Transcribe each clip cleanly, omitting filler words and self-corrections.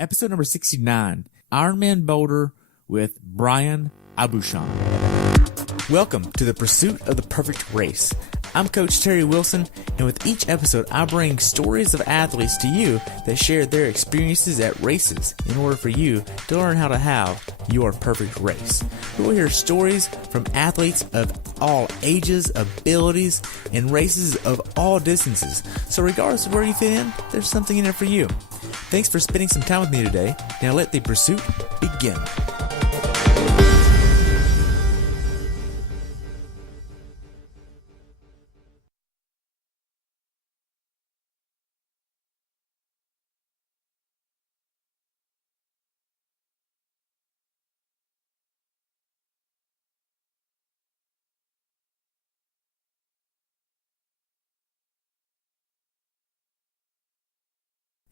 episode number 69, IRONMAN Boulder with Brian Aubuchon. Welcome to the pursuit of the perfect race. I'm Coach Terry Wilson, and with each episode, I bring stories of athletes to you that share their experiences at races in order for you to learn how to have your perfect race. We will hear stories from athletes of all ages, abilities, and races of all distances. So regardless of where you fit in, there's something in it for you. Thanks for spending some time with me today. Now let the pursuit begin.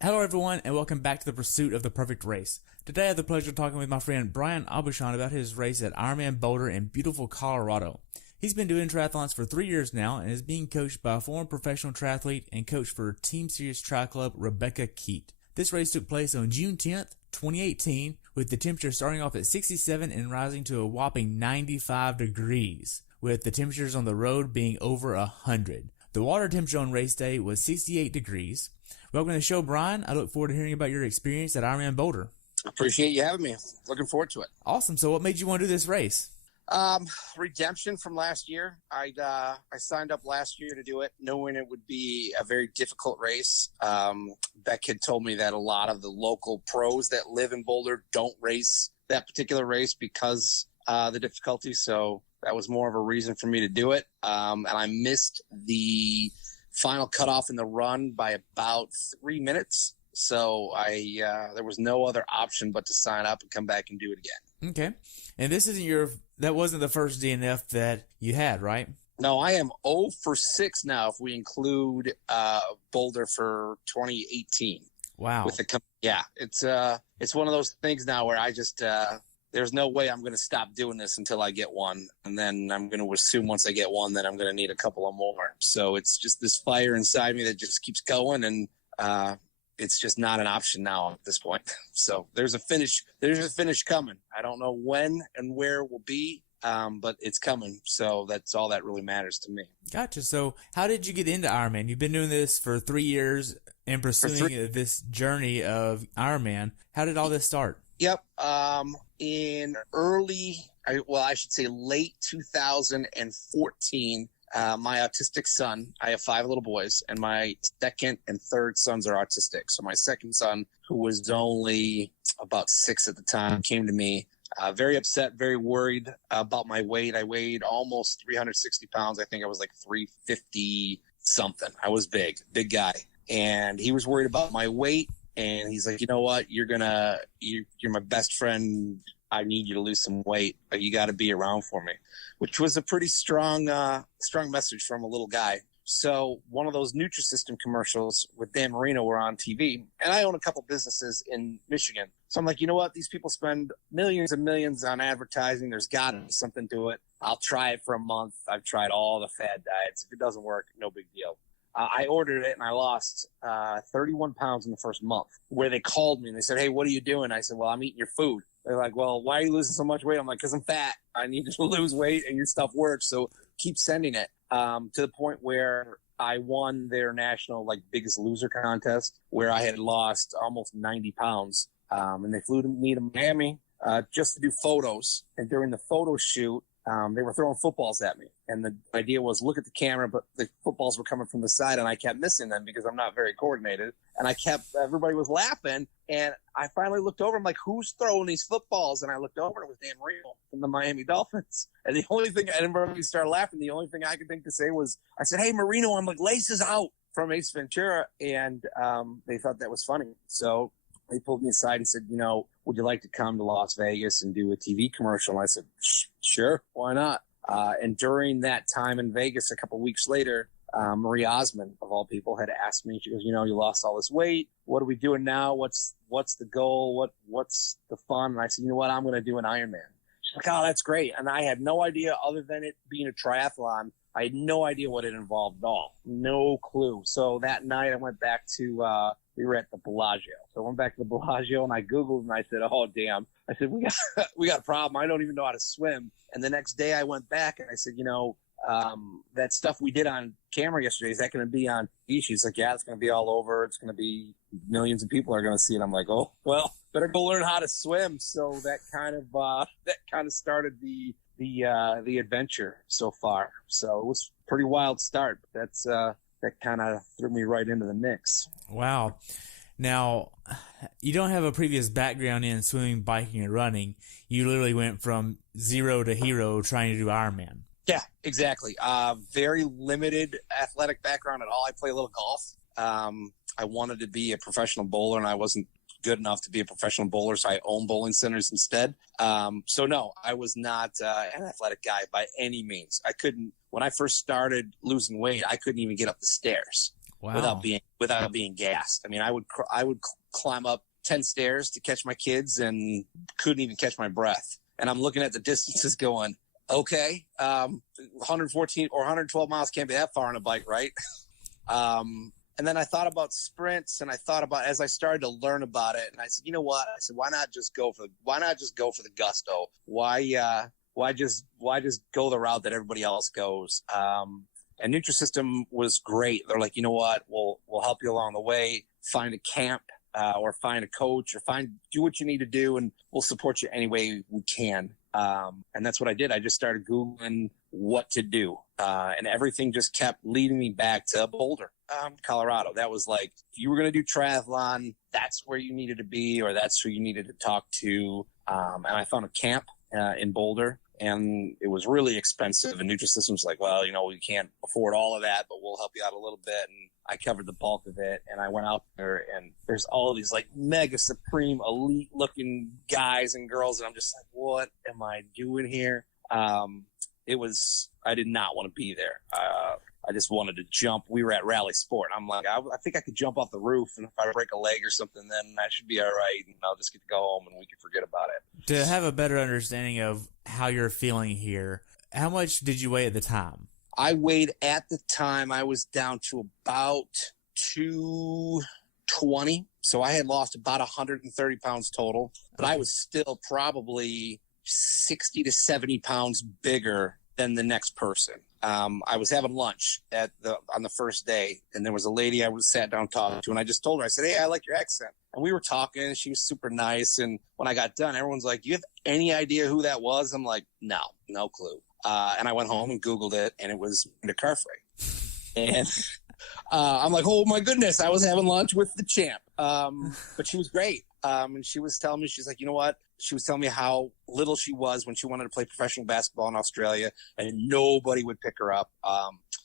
Hello everyone, and welcome back to the pursuit of the perfect race. Today I have the pleasure of talking with my friend Brian Aubuchon about his race at IRONMAN Boulder in beautiful Colorado. He's been doing triathlons for 3 years now and is being coached by a former professional triathlete and coach for Team Serious Tri Club, Bek Keat. This race took place on June 10th, 2018, with the temperature starting off at 67 and rising to a whopping 95 degrees, with the temperatures on the road being over 100. The water temperature on race day was 68 degrees. Welcome to the show, Brian. I look forward to hearing about your experience at IRONMAN Boulder. Appreciate you having me. Looking forward to it. Awesome. So what made you want to do this race? Redemption from last year. I signed up last year to do it, knowing it would be a very difficult race. Bek had told me that a lot of the local pros that live in Boulder don't race that particular race because the difficulty. So that was more of a reason for me to do it. And I missed the final cutoff in the run by about 3 minutes. So there was no other option but to sign up and come back and do it again. Okay. And this isn't that wasn't the first DNF that you had, right? No, I am 0 for 6 now if we include Boulder for 2018. Wow. It's one of those things now where I just there's no way I'm going to stop doing this until I get one. And then I'm going to assume once I get one, that I'm going to need a couple of more. So it's just this fire inside me that just keeps going. And it's just not an option now at this point. So there's a finish coming. I don't know when and where it will be, but it's coming. So that's all that really matters to me. Gotcha. So how did you get into Ironman? You've been doing this for 3 years and pursuing this journey of Ironman. How did all this start? Yep. In I should say late 2014, my autistic son, I have 5 little boys, and my second and third sons are autistic. So my second son, who was only about 6 at the time, came to me very upset, very worried about my weight. I weighed almost 360 pounds. I think I was like 350 something. I was big guy. And he was worried about my weight. And he's like, you know what? You're my best friend. I need you to lose some weight. You got to be around for me, which was a pretty strong message from a little guy. So one of those Nutrisystem commercials with Dan Marino were on TV, and I own a couple businesses in Michigan. So I'm like, you know what? These people spend millions and millions on advertising. There's got to be something to it. I'll try it for a month. I've tried all the fad diets. If it doesn't work, no big deal. I ordered it and I lost 31 pounds in the first month, where they called me and they said, hey, what are you doing? I said, well, I'm eating your food. They're like, well, why are you losing so much weight? I'm like, because I'm fat. I need to lose weight and your stuff works. So keep sending it, to the point where I won their national Biggest Loser contest, where I had lost almost 90 pounds. And they flew me to Miami just to do photos. And during the photo shoot, they were throwing footballs at me. And the idea was look at the camera, but the footballs were coming from the side and I kept missing them because I'm not very coordinated. And everybody was laughing. And I finally looked over. I'm like, who's throwing these footballs? And I looked over and it was Dan Marino from the Miami Dolphins. And the only thing, I didn't really start laughing. The only thing I could think to say was, I said, hey, Marino, I'm like, laces out from Ace Ventura. And they thought that was funny. So they pulled me aside and said, would you like to come to Las Vegas and do a TV commercial? And I said, sure, why not? And during that time in Vegas, a couple of weeks later, Marie Osmond, of all people, had asked me, she goes, you lost all this weight. What are we doing now? What's the goal? What's the fun? And I said, you know what? I'm going to do an Ironman. She's like, oh, that's great. And I had no idea, other than it being a triathlon, I had no idea what it involved at all. No clue. So that night I went back to we were at the Bellagio. So I went back to the Bellagio and I Googled and I said, oh, damn. I said, we got a problem. I don't even know how to swim. And the next day I went back and I said, that stuff we did on camera yesterday, is that going to be on TV? She's like, yeah, it's going to be all over. It's going to be millions of people are going to see it. I'm like, oh, well, better go learn how to swim. So that kind of started the adventure so far. So it was a pretty wild start, but that kind of threw me right into the mix. Wow. Now, you don't have a previous background in swimming, biking, or running. You literally went from zero to hero trying to do Ironman. Yeah, exactly. Very limited athletic background at all. I play a little golf. I wanted to be a professional bowler, and I wasn't good enough to be a professional bowler, so I own bowling centers instead. So no, I was not an athletic guy by any means. When I first started losing weight, I couldn't even get up the stairs. Wow. without being gassed. I mean, I would climb up 10 stairs to catch my kids and couldn't even catch my breath. And I'm looking at the distances going, okay, 114 or 112 miles can't be that far on a bike, right? And then I thought about sprints, and I thought about, as I started to learn about it, and I said, you know what? I said, why not just go for the gusto? Why just go the route that everybody else goes? And Nutrisystem was great. They're like, you know what? We'll help you along the way. Find a camp, or find a coach, or do what you need to do, and we'll support you any way we can. And that's what I did. I just started Googling what to do. And everything just kept leading me back to Boulder, Colorado. That was like, if you were going to do triathlon, that's where you needed to be, or that's who you needed to talk to. And I found a camp in Boulder, and it was really expensive. And Nutrisystem's like, well, we can't afford all of that, but we'll help you out a little bit. And I covered the bulk of it, and I went out there, and there's all of these like mega supreme elite looking guys and girls, and I'm just like, what am I doing here? I did not want to be there. I just wanted to jump. We were at Rally Sport. I'm like, I think I could jump off the roof, and if I break a leg or something, then I should be all right, and I'll just get to go home, and we can forget about it. To have a better understanding of how you're feeling here, how much did you weigh at the time? I weighed at the time, I was down to about 220. So I had lost about 130 pounds total, but I was still probably 60 to 70 pounds bigger than the next person. I was having lunch on the first day, and there was a lady I was sat down talking to, and I just told her, I said, hey, I like your accent. And we were talking, and she was super nice. And when I got done, everyone's like, do you have any idea who that was? I'm like, no clue. And I went home and Googled it, and it was Linda Carfrey. And I'm like, oh my goodness, I was having lunch with the champ. But she was great. And she was telling me, she's like, you know what? She was telling me how little she was when she wanted to play professional basketball in Australia, and nobody would pick her up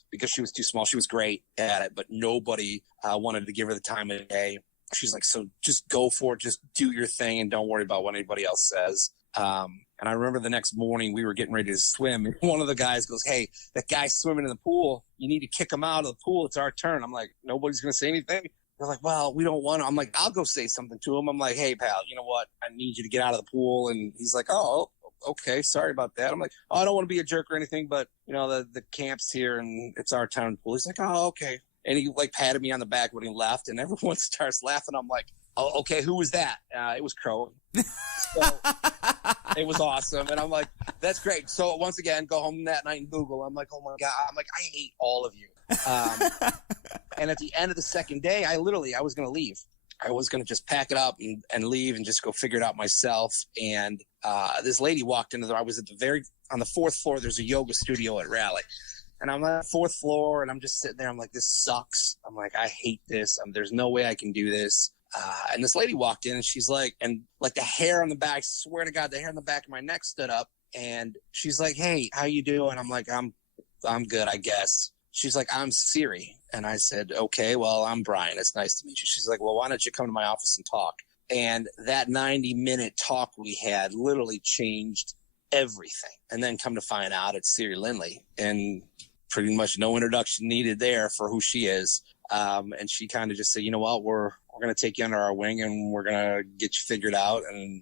because she was too small. She was great at it, but nobody wanted to give her the time of day. She's like, so just go for it. Just do your thing and don't worry about what anybody else says. And I remember the next morning we were getting ready to swim, and one of the guys goes, hey, that guy's swimming in the pool. You need to kick him out of the pool. It's our turn. I'm like, nobody's going to say anything? They're like, well, we don't want to. I'm like, I'll go say something to him. I'm like, hey, pal, you know what? I need you to get out of the pool. And he's like, oh, okay, sorry about that. I'm like, oh, I don't want to be a jerk or anything, but, the camp's here, and it's our town pool. He's like, oh, okay. And he, like, patted me on the back when he left, and everyone starts laughing. I'm like, oh, okay, who was that? It was Crow. So it was awesome. And I'm like, that's great. So once again, go home that night and Google. I'm like, oh my God. I'm like, I hate all of you. And at the end of the second day, I was going to leave. I was going to just pack it up and leave and just go figure it out myself. And this lady walked into I was on the fourth floor. There's a yoga studio at Raleigh. And I'm on the fourth floor, and I'm just sitting there. I'm like, this sucks. I'm like, I hate this. There's no way I can do this. And this lady walked in, and she's like, the hair on the back, I swear to God, the hair on the back of my neck stood up. And she's like, hey, how you doing? I'm like, I'm good, I guess. She's like, I'm Siri. And I said, okay, well, I'm Brian. It's nice to meet you. She's like, well, why don't you come to my office and talk? And that 90-minute talk we had literally changed everything. And then come to find out it's Siri Lindley, and pretty much no introduction needed there for who she is. And she kind of just said, you know what, we're going to take you under our wing, and we're going to get you figured out. And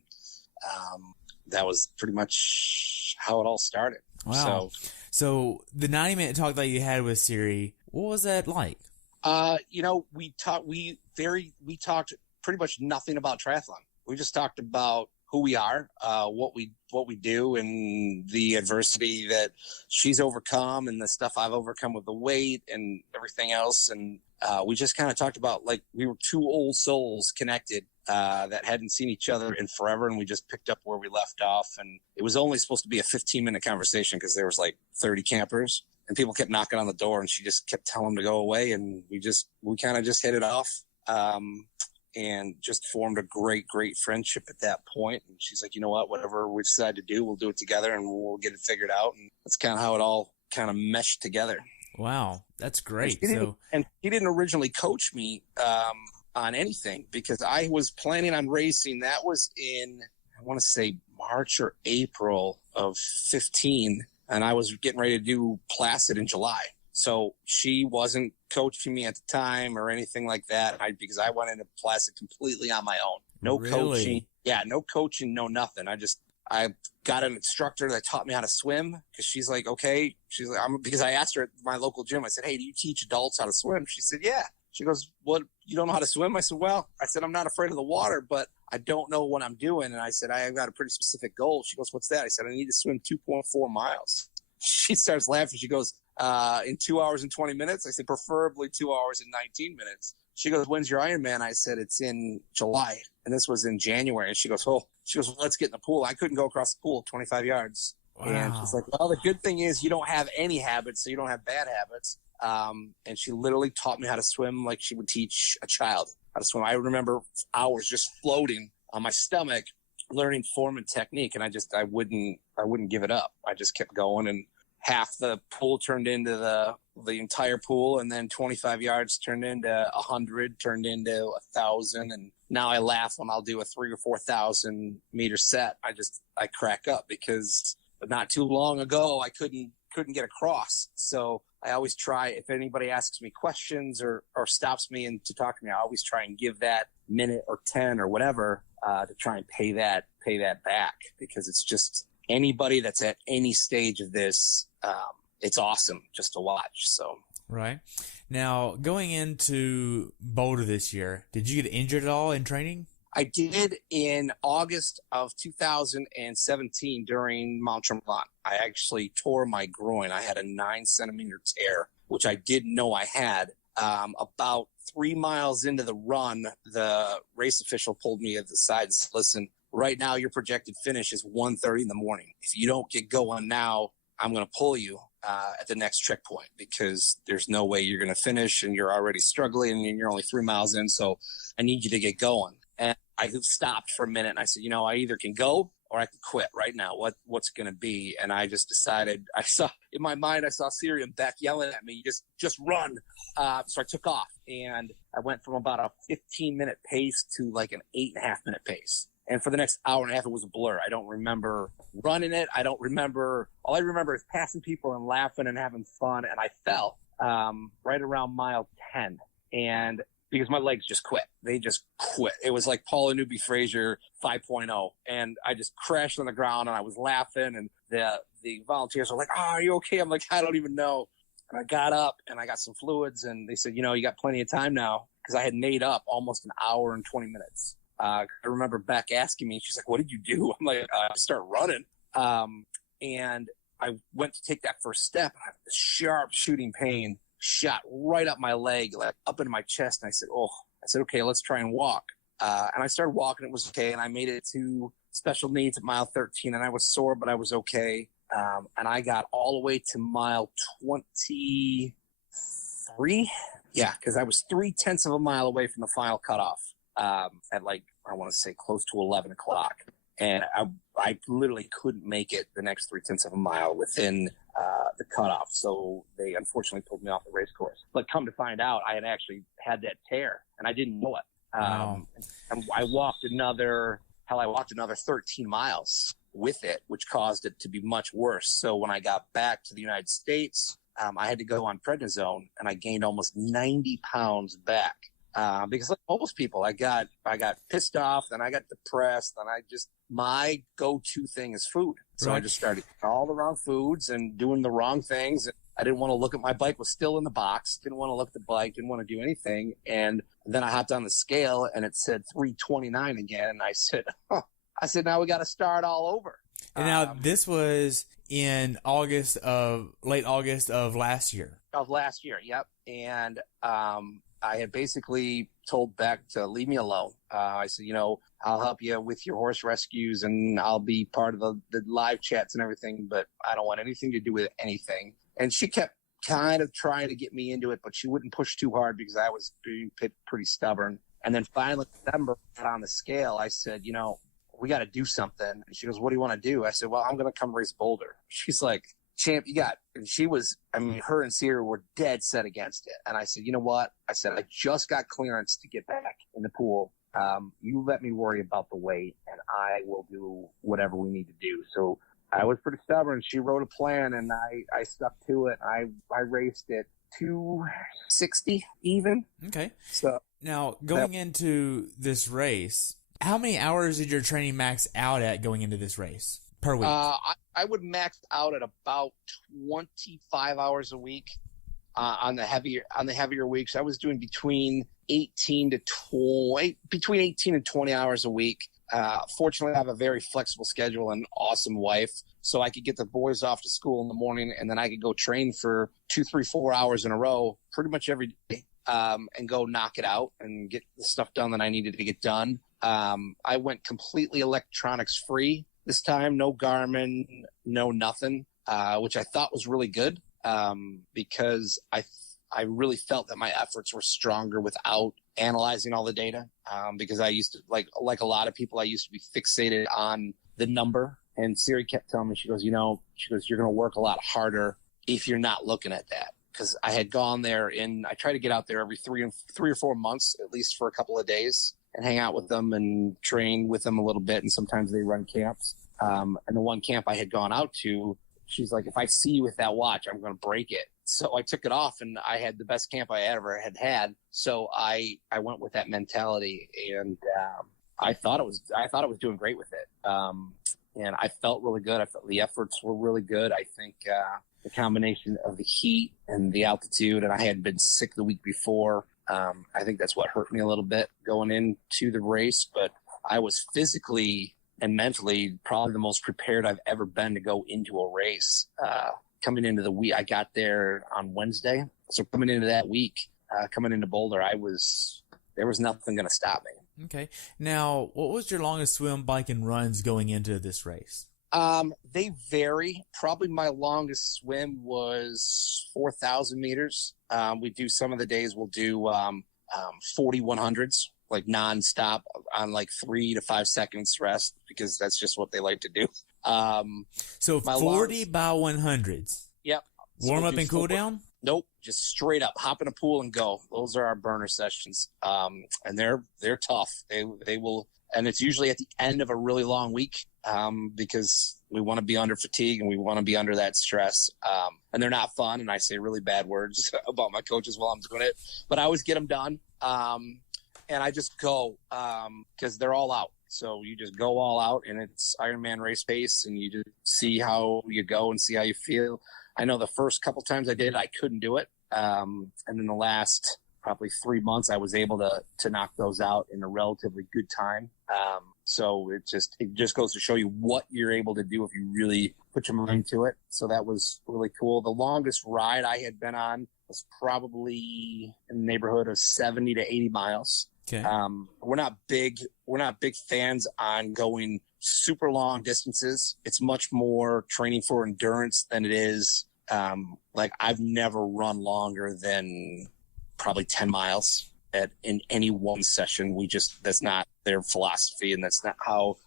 that was pretty much how it all started. Wow. So the 90-minute talk that you had with Siri, what was that like? The we talked pretty much nothing about triathlon. We just talked about who we are, what we do, and the adversity that she's overcome, and the stuff I've overcome with the weight and everything else. And we just kind of talked about, like, we were two old souls connected that hadn't seen each other in forever, and we just picked up where we left off. And it was only supposed to be a 15-minute conversation because there was like 30 campers, and people kept knocking on the door, and she just kept telling them to go away, and we kind of just hit it off. And just formed a great friendship at that point. And she's like, you know what, whatever we decide to do, we'll do it together, and we'll get it figured out. And that's kind of how it all kind of meshed together. Wow, that's great. And he didn't originally coach me on anything, because I was planning on racing. That was in, I want to say, March or April of 15. And I was getting ready to do Placid in July. So she wasn't coaching me at the time or anything like that, because I went into Placid completely on my own. No coaching. Yeah, no coaching, no nothing. I got an instructor that taught me how to swim, because she's like, okay. She's like, because I asked her at my local gym, I said, hey, do you teach adults how to swim? She said, yeah. She goes, what, you don't know how to swim? I said, well, I'm not afraid of the water, but I don't know what I'm doing. And I said, I've got a pretty specific goal. She goes, what's that? I said, I need to swim 2.4 miles. She starts laughing. She goes, in 2 hours and 20 minutes? I said, preferably 2 hours and 19 minutes. She goes, when's your Ironman? I said, it's in July. And this was in January. And she goes, well, let's get in the pool. I couldn't go across the pool 25 yards. Wow. And she's like, well, the good thing is you don't have any habits, so you don't have bad habits. And she literally taught me how to swim like she would teach a child how to swim. I remember hours just floating on my stomach, learning form and technique. And I wouldn't give it up. I just kept going, and half the pool turned into the entire pool, and then 25 yards turned into 100, turned into 1,000. And now I laugh when I'll do a 3,000 or 4,000 meter set. I crack up, because not too long ago I couldn't get across. So I always try, if anybody asks me questions or stops me and to talk to me, I always try and give that minute or 10 or whatever to try and pay that back, because it's just, anybody that's at any stage of this, it's awesome just to watch. So right now, going into Boulder this year, did you get injured at all in training? I did in August of 2017 during Mont Tremblant. I actually tore my groin. I had a 9-centimeter tear, which I didn't know I had. About 3 miles into the run, the race official pulled me at the side and said, listen, right now your projected finish is 1:30 in the morning. If you don't get going now, I'm going to pull you at the next checkpoint, because there's no way you're going to finish, and you're already struggling, and you're only 3 miles in. So I need you to get going. And I stopped for a minute, and I said, I either can go or I can quit right now. What's going to be? And I just decided, in my mind, I saw Siri and Bek yelling at me, just run. So I took off, and I went from about a 15-minute pace to like an 8.5-minute pace. And for the next hour and a half, it was a blur. I don't remember running it. All I remember is passing people and laughing and having fun. And I fell right around mile 10. And because my legs just quit. They just quit. It was like Paula Newby-Fraser 5.0. And I just crashed on the ground, and I was laughing. And the volunteers were like, oh, are you okay? I'm like, I don't even know. And I got up, and I got some fluids. And they said, you got plenty of time now, because I had made up almost an hour and 20 minutes. I remember Bek asking me, she's like, what did you do? I'm like, I start running. And I went to take that first step, and I had this sharp shooting pain shot right up my leg, like up into my chest. And I said, okay, let's try and walk. And I started walking. It was okay. And I made it to special needs at mile 13, and I was sore, but I was okay. And I got all the way to mile 23. Yeah. Cause I was 0.3 of a mile away from the final cutoff. At like, I want to say close to 11 o'clock. And I literally couldn't make it the next 0.3 of a mile within the cutoff. So they unfortunately pulled me off the race course. But come to find out, I had actually had that tear, and I didn't know it. Wow. And I walked another 13 miles with it, which caused it to be much worse. So when I got back to the United States, I had to go on prednisone, and I gained almost 90 pounds back. Because like most people, I got pissed off, then I got depressed, and my go-to thing is food. So I just started eating all the wrong foods and doing the wrong things. I didn't want to look at my bike, was still in the box, didn't want to look at the bike, didn't want to do anything. And then I hopped on the scale and it said 329 again. And I said, huh. I said, now we got to start all over. And now this was in late August of last year. Yep. And I had basically told Bek to leave me alone. I said, I'll help you with your horse rescues and I'll be part of the live chats and everything, but I don't want anything to do with anything. And she kept kind of trying to get me into it, but she wouldn't push too hard because I was being pretty stubborn. And then finally, December, on the scale, I said, we got to do something. And she goes, what do you want to do? I said, well, I'm going to come race Boulder. She's like, champ, and she was, her and Siri were dead set against it. And I said, you know what? I said, I just got clearance to get back in the pool. You let me worry about the weight and I will do whatever we need to do. So I was pretty stubborn. She wrote a plan and I stuck to it. I raced it 260 even. Okay. So now going into this race, how many hours did your training max out at going into this race per week? I would max out at about 25 hours a week on the heavier weeks. I was doing between 18 and 20 hours a week. Fortunately, I have a very flexible schedule and awesome wife, so I could get the boys off to school in the morning, and then I could go train for 2, 3, 4 hours in a row, pretty much every day, and go knock it out and get the stuff done that I needed to get done. I went completely electronics free this time, no Garmin, no nothing, which I thought was really good, because I really felt that my efforts were stronger without analyzing all the data, because I used to, like a lot of people, I used to be fixated on the number. And Siri kept telling me, she goes, you're going to work a lot harder if you're not looking at that. Because I had gone there I try to get out there every 3 or 4 months, at least for a couple of days, and hang out with them and train with them a little bit. And sometimes they run camps. And the one camp I had gone out to, she's like, if I see you with that watch, I'm going to break it. So I took it off and I had the best camp I ever had. So I went with that mentality, and I thought it was doing great with it. And I felt really good. I felt the efforts were really good. I think the combination of the heat and the altitude, and I had been sick the week before. I think that's what hurt me a little bit going into the race, but I was physically and mentally probably the most prepared I've ever been to go into a race. Coming into the week, I got there on Wednesday. So coming into that week, coming into Boulder, there was nothing going to stop me. Okay. Now, what was your longest swim, bike, and runs going into this race? They vary. Probably my longest swim was 4,000 meters. We do some of the days we'll do 4,100s, like nonstop on like 3 to 5 seconds rest, because that's just what they like to do. So 40 by 100s. Yep. Warm up and cool down? Nope. Just straight up hop in a pool and go. Those are our burner sessions. And they're tough. They will, and it's usually at the end of a really long week, because we want to be under fatigue and we want to be under that stress. And they're not fun. And I say really bad words about my coaches while I'm doing it, but I always get them done. And I just go, cause they're all out. So you just go all out, and it's Ironman race pace, and you just see how you go and see how you feel. I know the first couple times I did, I couldn't do it. And in the last probably 3 months, I was able to knock those out in a relatively good time. So it just goes to show you what you're able to do if you really put your mind to it. So that was really cool. The longest ride I had been on was probably in the neighborhood of 70 to 80 miles. Okay. We're not big fans on going super long distances. It's much more training for endurance than it is. Like I've never run longer than probably 10 miles in any one session. That's not their philosophy, and that's not how,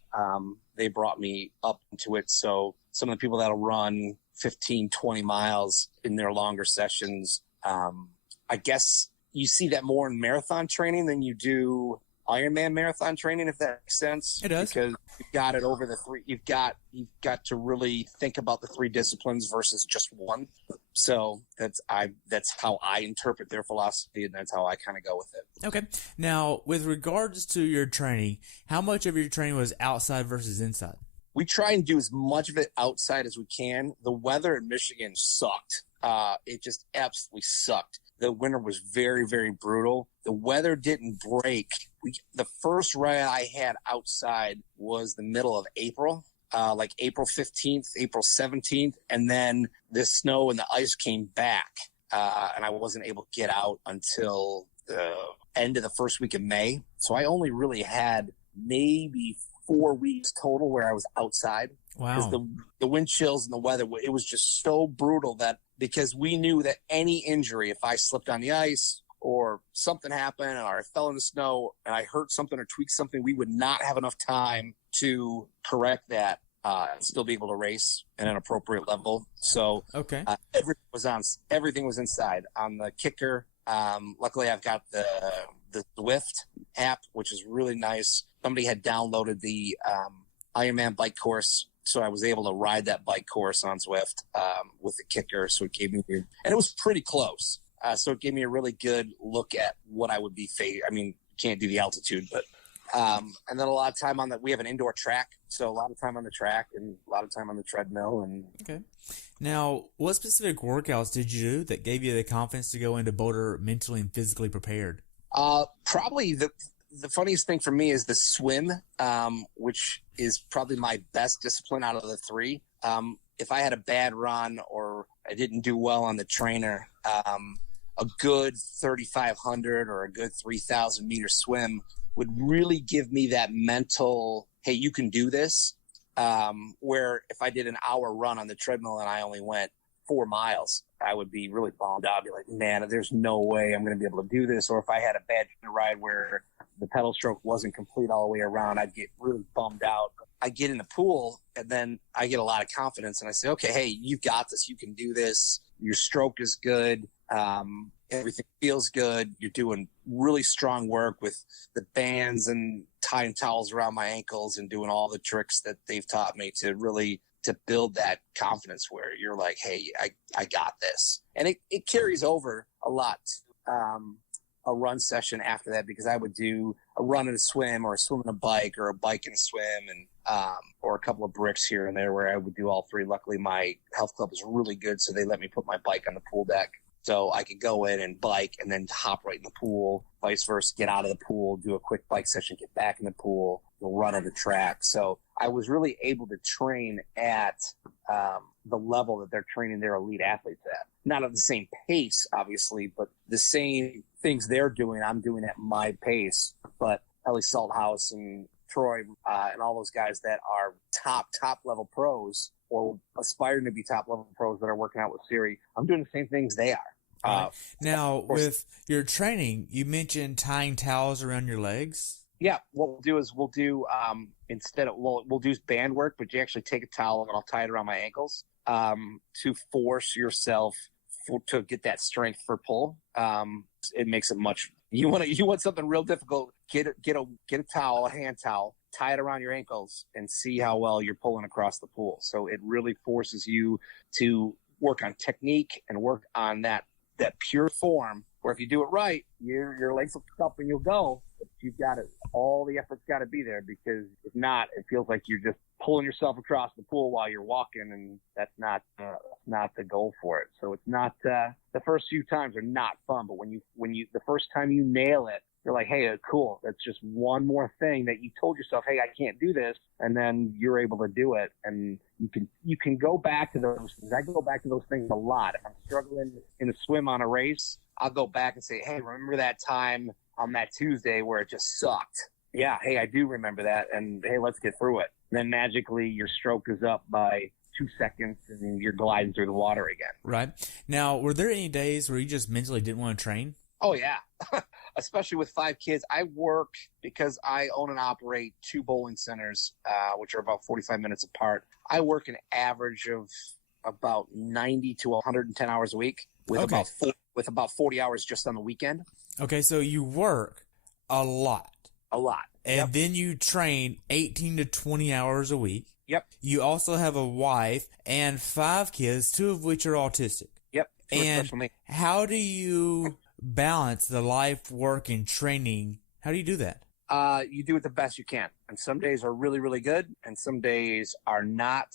they brought me up into it. So some of the people that'll run 15, 20 miles in their longer sessions, I guess you see that more in marathon training than you do Ironman marathon training, if that makes sense. It does. Because you've got it over the three. You've got to really think about the three disciplines versus just one. So that's how I interpret their philosophy, and that's how I kind of go with it. Okay. Now, with regards to your training, how much of your training was outside versus inside? We try and do as much of it outside as we can. The weather in Michigan sucked. It just absolutely sucked. the winter was very, very brutal. The weather didn't break. The first ride I had outside was the middle of April, like April 15th, April 17th. And then the snow and the ice came back. And I wasn't able to get out until the end of the first week of May. So I only really had maybe 4 weeks total where I was outside. Wow. Because the wind chills and the weather, it was just so brutal that because we knew that any injury, if I slipped on the ice or something happened or I fell in the snow and I hurt something or tweaked something, we would not have enough time to correct that and still be able to race at an appropriate level. So okay. Everything was inside. On the kicker, luckily I've got the Zwift app, which is really nice. Somebody had downloaded the Ironman bike course, so I was able to ride that bike course on Zwift with the kicker. So it gave me, and it was pretty close. So it gave me a really good look at what I would be facing. I mean, can't do the altitude, but and then a lot of time we have an indoor track, so a lot of time on the track and a lot of time on the treadmill. And okay. Now, what specific workouts did you do that gave you the confidence to go into Boulder mentally and physically prepared? Probably the funniest thing for me is the swim, which is probably my best discipline out of the three. If I had a bad run or I didn't do well on the trainer, a good 3,500 or a good 3,000 meter swim would really give me that mental, hey, you can do this. Where if I did an hour run on the treadmill and I only went 4 miles, I would be really bummed out. I'd be like, man, there's no way I'm going to be able to do this. Or if I had a bad ride where the pedal stroke wasn't complete all the way around, I'd get really bummed out. I get in the pool and then I get a lot of confidence and I say, okay, hey, you've got this. You can do this. Your stroke is good. Everything feels good. You're doing really strong work with the bands and tying towels around my ankles and doing all the tricks that they've taught me to build that confidence where you're like, hey, I got this. And it carries over a lot, a run session after that, because I would do a run and a swim or a swim and a bike or a bike and a swim and, or a couple of bricks here and there where I would do all three. Luckily, my health club is really good, so they let me put my bike on the pool deck. So I could go in and bike and then hop right in the pool, vice versa, get out of the pool, do a quick bike session, get back in the pool, run on the track. So I was really able to train at the level that they're training their elite athletes at. Not at the same pace, obviously, but the same things they're doing, I'm doing at my pace. But Ellie Salthouse and Troy and all those guys that are top level pros or aspiring to be top level pros that are working out with Siri, I'm doing the same things they are. Now, with your training, you mentioned tying towels around your legs. Yeah, what we'll do is we'll do band work, but you actually take a towel and I'll tie it around my ankles to force yourself to get that strength for pull. It makes it much. You want something real difficult? Get a towel, a hand towel, tie it around your ankles, and see how well you're pulling across the pool. So it really forces you to work on technique and work on that pure form. Where if you do it right, your legs will pick up and you'll go. But you've got it. All the effort's got to be there, because if not, it feels like you're just pulling yourself across the pool while you're walking, and that's not the goal for it. So it's not the first few times are not fun, but when you the first time you nail it, you're like, hey, cool. That's just one more thing that you told yourself, hey, I can't do this, and then you're able to do it, and you can go back to those things. I go back to those things a lot. If I'm struggling in a swim on a race, I'll go back and say, hey, remember that time on that Tuesday where it just sucked? Yeah, hey, I do remember that, and hey, let's get through it. And then magically your stroke is up by 2 seconds and you're gliding through the water again. Right. Now, were there any days where you just mentally didn't want to train? Oh, yeah. Especially with 5 kids. I work, because I own and operate 2 bowling centers, which are about 45 minutes apart. I work an average of about 90 to 110 hours a week with about 40 hours just on the weekend. Okay, so you work a lot. A lot. And then you train 18 to 20 hours a week. Yep. You also have a wife and 5 kids, 2 of which are autistic. Yep. And how do you balance the life, work, and training? How do you do that? You do it the best you can. And some days are really, really good, and some days are not.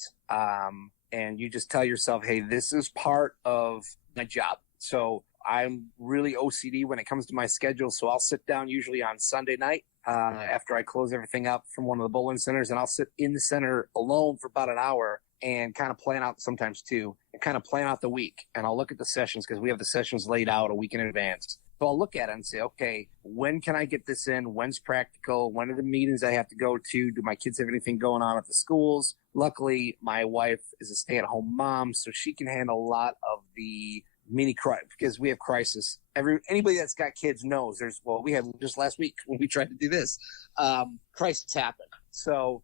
And you just tell yourself, hey, this is part of my job. So I'm really OCD when it comes to my schedule. So I'll sit down usually on Sunday night after I close everything up from one of the bowling centers, and I'll sit in the center alone for about an hour and kind of plan out, sometimes two, and kind of plan out the week. And I'll look at the sessions because we have the sessions laid out a week in advance. So I'll look at it and say, okay, when can I get this in? When's practical? When are the meetings I have to go to? Do my kids have anything going on at the schools? Luckily, my wife is a stay-at-home mom, so she can handle a lot of the because we have crisis. Anybody that's got kids knows we had just last week when we tried to do this, crisis happen. So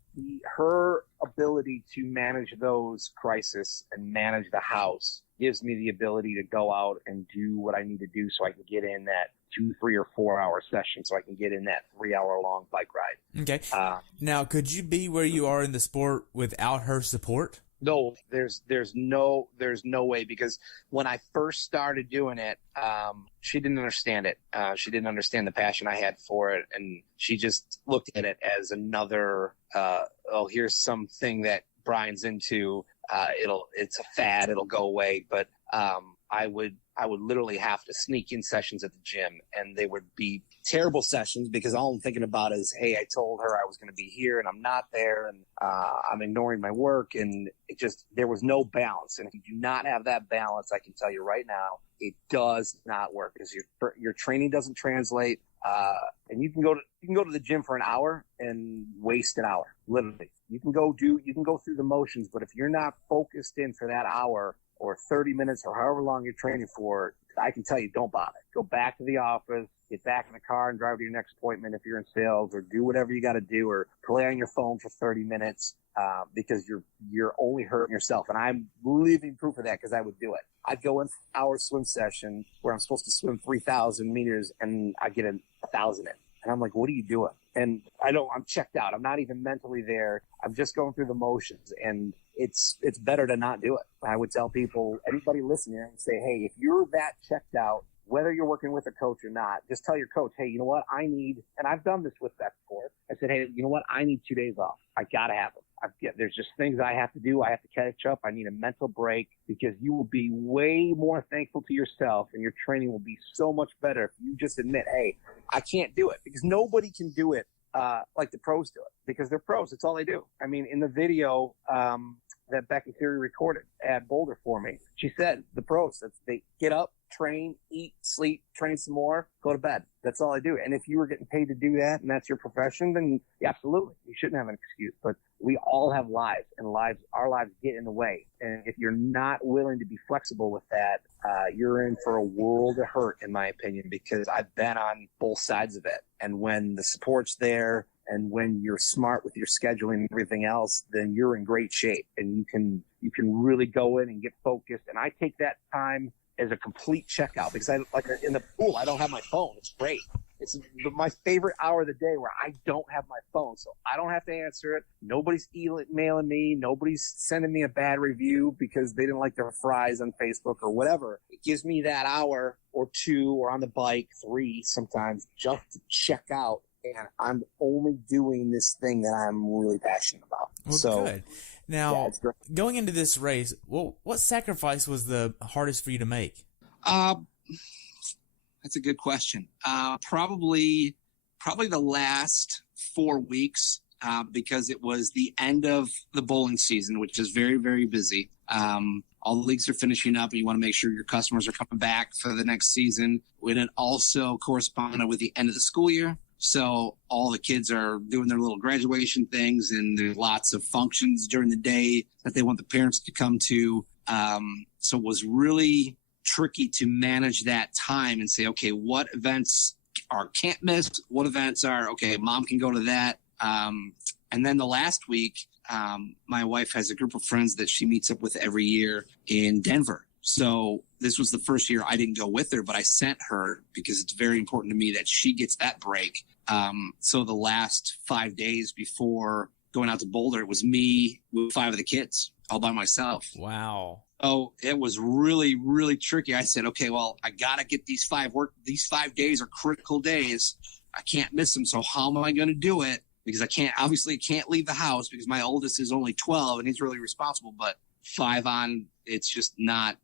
her ability to manage those crises and manage the house gives me the ability to go out and do what I need to do so I can get in that 2, 3, or 4 hour session, so I can get in that 3 hour long bike ride. Okay. Now, could you be where you are in the sport without her support? No, there's no way, because when I first started doing it, she didn't understand it. She didn't understand the passion I had for it, and she just looked at it as another, here's something that Brian's into. It's a fad. It'll go away. But I would literally have to sneak in sessions at the gym, and they would be terrible sessions because all I'm thinking about is, hey, I told her I was going to be here and I'm not there, and I'm ignoring my work, and there was no balance. And if you do not have that balance, I can tell you right now, it does not work, because your training doesn't translate. And you can go to the gym for an hour and waste an hour. Literally, you can go through the motions, but if you're not focused in for that hour or 30 minutes or however long you're training for, I can tell you, don't bother. Go back to the office, get back in the car and drive to your next appointment if you're in sales, or do whatever you got to do, or play on your phone for 30 minutes, because you're only hurting yourself. And I'm living proof of that, because I would do it. I'd go in for an hour swim session where I'm supposed to swim 3,000 meters, and I get 1,000 in. And I'm like, what are you doing? And I'm checked out. I'm not even mentally there. I'm just going through the motions, and it's better to not do it. I would tell people, anybody listening, and say, hey, if you're that checked out, whether you're working with a coach or not, just tell your coach, hey, you know what? And I've done this with Bek before. I said, hey, you know what? I need 2 days off. I got to have them. There's just things I have to do. I have to catch up. I need a mental break, because you will be way more thankful to yourself, and your training will be so much better if you just admit, hey, I can't do it, because nobody can do it like the pros do it, because they're pros. That's all they do. I mean, in the video that Bek and Siri recorded at Boulder for me, she said the pros, they get up, train, eat, sleep, train some more, go to bed. That's all I do. And if you were getting paid to do that and that's your profession, then yeah, absolutely, you shouldn't have an excuse. But we all have lives, and our lives get in the way. And if you're not willing to be flexible with that, you're in for a world of hurt, in my opinion, because I've been on both sides of it. And when the support's there, and when you're smart with your scheduling and everything else, then you're in great shape, and you can really go in and get focused. And I take that time as a complete checkout, because in the pool, I don't have my phone. It's great. It's my favorite hour of the day where I don't have my phone, so I don't have to answer it. Nobody's emailing me. Nobody's sending me a bad review because they didn't like their fries on Facebook or whatever. It gives me that hour or two, or on the bike, 3 sometimes, just to check out. And I'm only doing this thing that I'm really passionate about. Well, so good. Now, going into this race, what sacrifice was the hardest for you to make? That's a good question. Probably the last 4 weeks, because it was the end of the bowling season, which is very, very busy. All the leagues are finishing up, and you want to make sure your customers are coming back for the next season. And it also corresponded with the end of the school year. So all the kids are doing their little graduation things, and there's lots of functions during the day that they want the parents to come to. So it was really tricky to manage that time and say, okay, what events are can't miss? What events are, okay, mom can go to that. And then the last week, my wife has a group of friends that she meets up with every year in Denver. So this was the first year I didn't go with her, but I sent her because it's very important to me that she gets that break. So the last 5 days before going out to Boulder, it was me with 5 of the kids all by myself. Wow. Oh, it was really, really tricky. I said, okay, well, I got to get these 5 These 5 days are critical days. I can't miss them. So how am I going to do it? Because I can't leave the house, because my oldest is only 12 and he's really responsible, but 5 on, it's just not,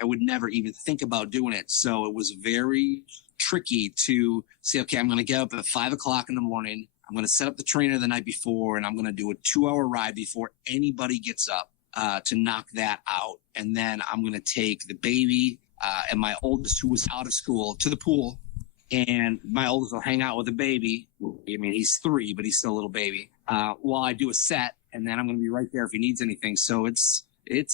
I would never even think about doing it. So it was very tricky to say, okay, I'm going to get up at 5 o'clock in the morning. I'm going to set up the trainer the night before, and I'm going to do a 2-hour ride before anybody gets up to knock that out. And then I'm going to take the baby and my oldest, who was out of school, to the pool. And my oldest will hang out with the baby. I mean, he's 3, but he's still a little baby. While I do a set, and then I'm going to be right there if he needs anything. So it's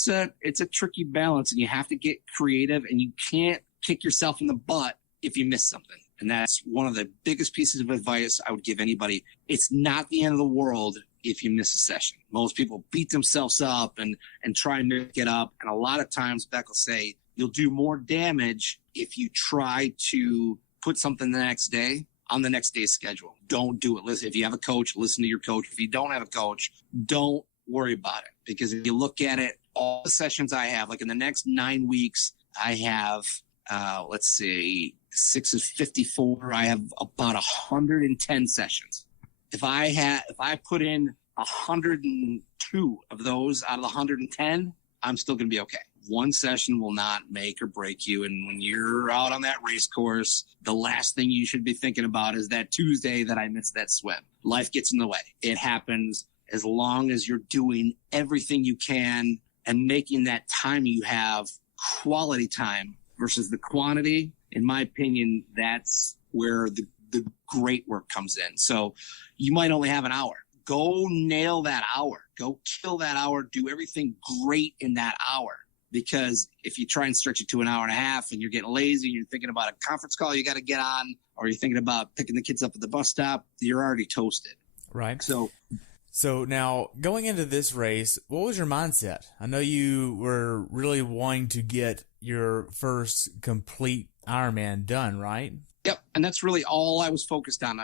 a tricky balance, and you have to get creative, and you can't kick yourself in the butt if you miss something. And that's one of the biggest pieces of advice I would give anybody. It's not the end of the world if you miss a session. Most people beat themselves up and try and make it up. And a lot of times Bek will say, you'll do more damage if you try to put something the next day on the next day's schedule. Don't do it. Listen, if you have a coach, listen to your coach. If you don't have a coach, don't worry about it. Because if you look at it, all the sessions I have, like in the next 9 weeks, I have, let's see, 6 is 54. I have about 110 sessions. If I put in 102 of those out of the 110, I'm still going to be okay. One session will not make or break you. And when you're out on that race course, the last thing you should be thinking about is that Tuesday that I missed that swim. Life gets in the way. It happens. As long as you're doing everything you can and making that time you have quality time versus the quantity, in my opinion, that's where the great work comes in. So you might only have an hour. Go nail that hour. Go kill that hour. Do everything great in that hour. Because if you try and stretch it to an hour and a half and you're getting lazy and you're thinking about a conference call you got to get on, or you're thinking about picking the kids up at the bus stop, you're already toasted. Right. So now, going into this race, what was your mindset? I know you were really wanting to get your first complete Ironman done, right? Yep, and that's really all I was focused on.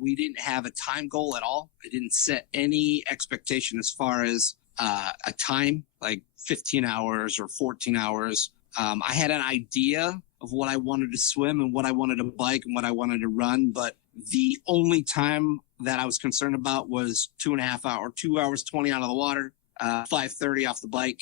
We didn't have a time goal at all. I didn't set any expectation as far as a time, like 15 hours or 14 hours. I had an idea of what I wanted to swim and what I wanted to bike and what I wanted to run, but the only time that I was concerned about was 2.5 hours, 2 hours, 20 out of the water, 5:30 off the bike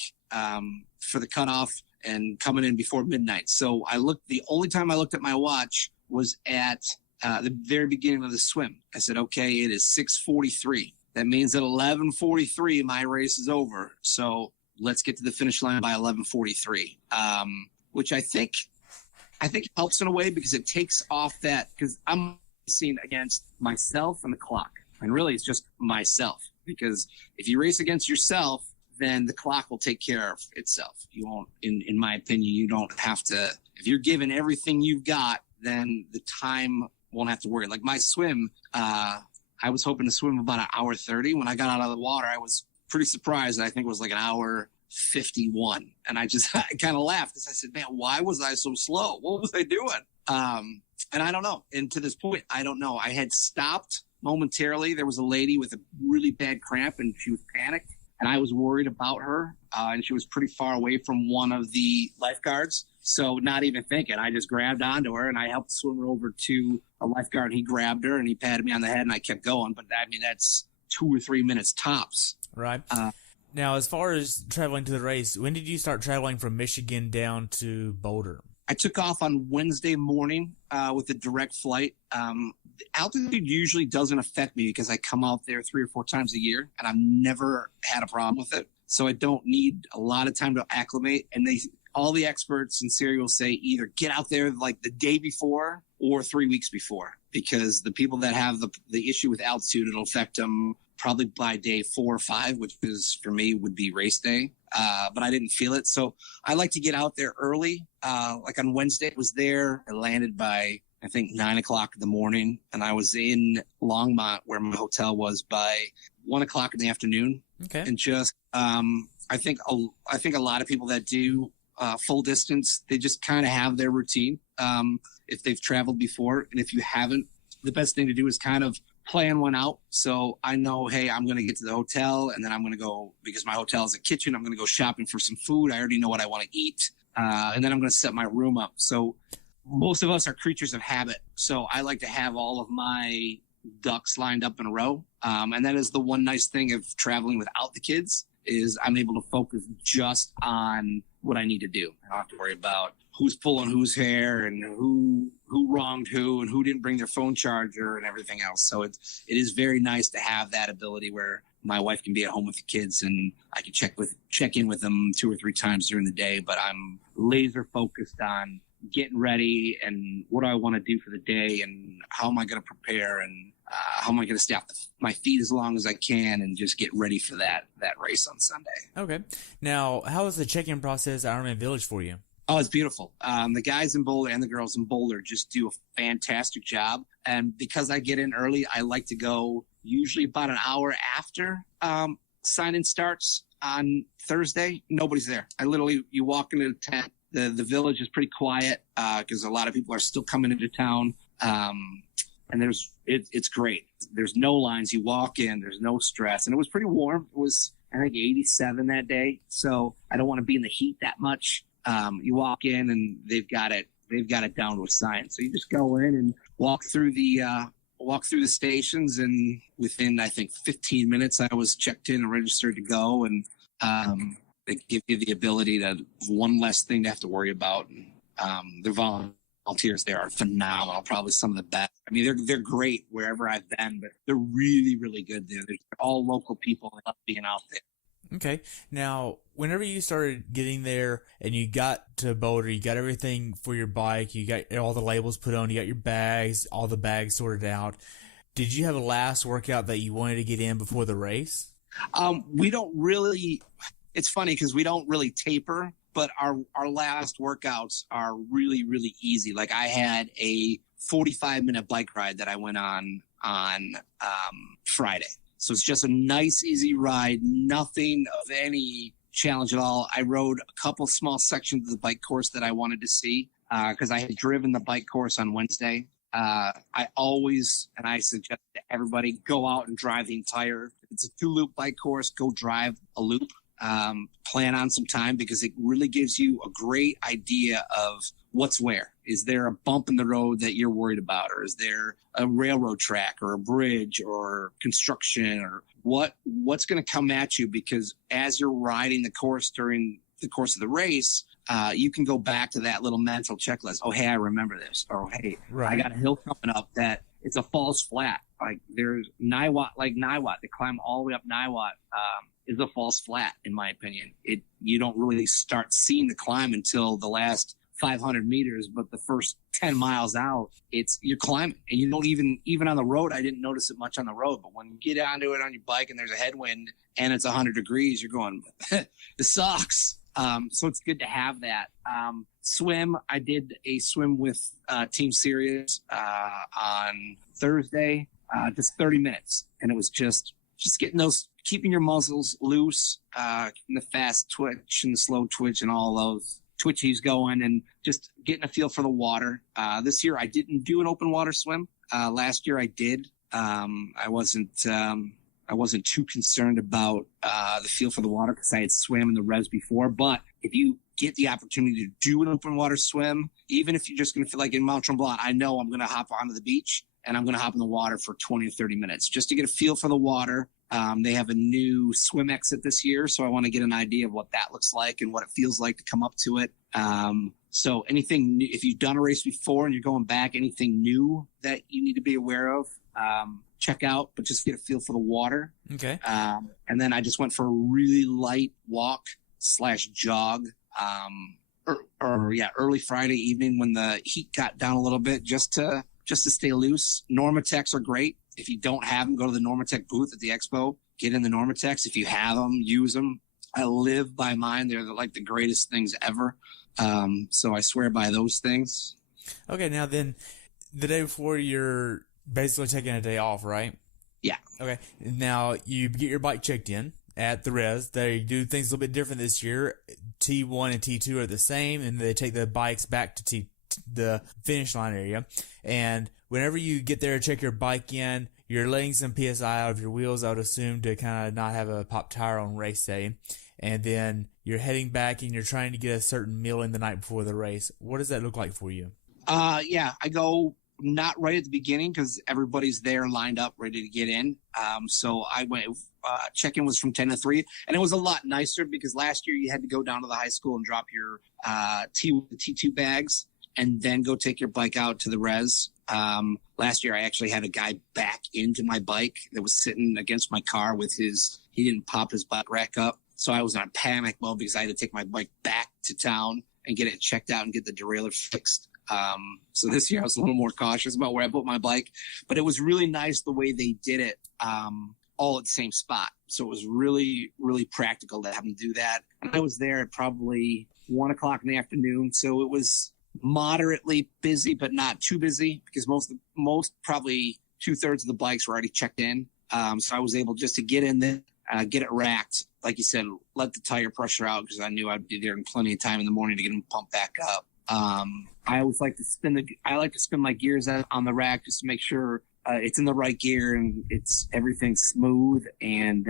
for the cutoff and coming in before midnight. So the only time I looked at my watch was at the very beginning of the swim. I said, okay, it is 6:43. That means at 11:43, my race is over. So let's get to the finish line by 11:43, which I think helps in a way because it takes off that, because I'm racing against myself and the clock. And really, it's just myself, because if you race against yourself, then the clock will take care of itself. You won't, in my opinion, you don't have to, if you're giving everything you've got, then the time won't have to worry. Like my swim, I was hoping to swim about 1:30. When I got out of the water, I was pretty surprised. I think it was like 1:51. And I kind of laughed because I said, man, why was I so slow? What was I doing? And I don't know. And to this point, I don't know. I had stopped momentarily. There was a lady with a really bad cramp and she was panicked. And I was worried about her. And she was pretty far away from one of the lifeguards. So not even thinking, I just grabbed onto her and I helped swim her over to a lifeguard. He grabbed her and he patted me on the head and I kept going. But I mean, that's 2 or 3 minutes tops. Right. Now, as far as traveling to the race, when did you start traveling from Michigan down to Boulder? I took off on Wednesday morning with a direct flight. Altitude usually doesn't affect me because I come out there 3 or 4 times a year and I've never had a problem with it. So I don't need a lot of time to acclimate. And all the experts in Siri will say either get out there like the day before or 3 weeks before, because the people that have the issue with altitude, it'll affect them probably by day 4 or 5, which is for me would be race day. But I didn't feel it. So I like to get out there early. Like on Wednesday, I was there. I landed by, I think, 9 o'clock in the morning. And I was in Longmont where my hotel was by 1 o'clock in the afternoon. Okay. And just, I think a lot of people that do full distance, they just kind of have their routine. If they've traveled before, and if you haven't, the best thing to do is kind of plan one out. So I know, hey, I'm going to get to the hotel and then I'm going to go, because my hotel is a kitchen, I'm going to go shopping for some food. I already know what I want to eat. And then I'm going to set my room up. So most of us are creatures of habit. So I like to have all of my ducks lined up in a row. And that is the one nice thing of traveling without the kids, is I'm able to focus just on what I need to do. I don't have to worry about who's pulling whose hair and who wronged who and who didn't bring their phone charger and everything else. So it is very nice to have that ability where my wife can be at home with the kids and I can check in with them 2 or 3 times during the day, but I'm laser focused on getting ready and what do I want to do for the day and how am I going to prepare and how am I going to stay off my feet as long as I can and just get ready for that race on Sunday. Okay. Now, how is the check-in process at Ironman Village for you? Oh, it's beautiful. The guys in Boulder and the girls in Boulder just do a fantastic job. And because I get in early, I like to go usually about an hour after sign-in starts on Thursday. Nobody's there. You walk into the tent. The village is pretty quiet because a lot of people are still coming into town. And it's great. There's no lines. You walk in, there's no stress. And it was pretty warm. It was, I think, 87 that day. So I don't want to be in the heat that much. You walk in and they've got it down to a science. So you just go in and walk through the stations, and within, I think, 15 minutes, I was checked in and registered to go. And they give you the ability to one less thing to have to worry about. And their volunteers there are phenomenal, probably some of the best. I mean, they're great wherever I've been, but they're really, really good there. They're all local people that love being out there. Okay. Now, whenever you started getting there and you got to Boulder, you got everything for your bike, you got all the labels put on, you got your bags, all the bags sorted out. Did you have a last workout that you wanted to get in before the race? We don't really, it's funny because we don't really taper, but our last workouts are really, really easy. Like I had a 45-minute bike ride that I went on Friday. So it's just a nice, easy ride, nothing of any challenge at all. I rode a couple small sections of the bike course that I wanted to see because I had driven the bike course on Wednesday. I always, and I suggest to everybody, go out and drive the entire, it's a 2-loop bike course, go drive a loop. Plan on some time because it really gives you a great idea of what's where. Is there a bump in the road that you're worried about? Or is there a railroad track or a bridge or construction or what's going to come at you? Because as you're riding the course during the course of the race, you can go back to that little mental checklist. Oh, hey, I remember this. Or, hey, right. I got a hill coming up that it's a false flat. Like there's Niwot, to climb all the way up Niwot, is a false flat, in my opinion. You don't really start seeing the climb until the last 500 meters, but the first 10 miles out, you're climbing, and you don't even on the road. I didn't notice it much on the road, but when you get onto it on your bike and there's a headwind and it's 100 degrees, you're going, this sucks. So it's good to have that. Swim, I did a swim with Team Sirius on Thursday, just 30 minutes, and it was just getting those, keeping your muscles loose, keeping the fast twitch and the slow twitch and all those twitchies going, and just getting a feel for the water. This year I didn't do an open water swim. Last year I did. I wasn't too concerned about the feel for the water because I had swam in the res before. But if you get the opportunity to do an open water swim, even if you're just going to feel like in Mont Tremblant, I know I'm going to hop onto the beach and I'm going to hop in the water for 20 or 30 minutes just to get a feel for the water. They have a new swim exit this year, so I want to get an idea of what that looks like and what it feels like to come up to it. So anything new, if you've done a race before and you're going back, anything new that you need to be aware of, check out, but just get a feel for the water. Okay. And then I just went for a really light walk / jog, early Friday evening when the heat got down a little bit, just to stay loose. Normatecs are great. If you don't have them, go to the Normatec booth at the expo, get in the Normatecs. If you have them, use them. I live by mine. They're like the greatest things ever. So I swear by those things. Okay. Now then, the day before you're basically taking a day off, right? Yeah. Okay. Now you get your bike checked in at the res. They do things a little bit different this year. T1 and T2 are the same, and they take the bikes back to the finish line area. And whenever you get there to check your bike in, you're letting some PSI out of your wheels, I would assume, to kind of not have a pop tire on race day. And then you're heading back and you're trying to get a certain meal in the night before the race. What does that look like for you? Yeah, I go not right at the beginning because everybody's there lined up ready to get in. So I went, check-in was from 10 to 3, and it was a lot nicer because last year you had to go down to the high school and drop your T2 bags and then go take your bike out to the res. Last year I actually had a guy back into my bike that was sitting against my car with he didn't pop his bike rack up. So I was on panic mode because I had to take my bike back to town and get it checked out and get the derailleur fixed. So this year I was a little more cautious about where I put my bike, but it was really nice the way they did it, all at the same spot. So it was really, really practical to have them do that. And I was there at probably 1:00 in the afternoon. So it was moderately busy, but not too busy because most probably 2/3 of the bikes were already checked in. So I was able just to get in there, get it racked. Like you said, let the tire pressure out because I knew I'd be there in plenty of time in the morning to get them pumped back up. I always like to spin my gears on the rack just to make sure it's in the right gear and everything's smooth, and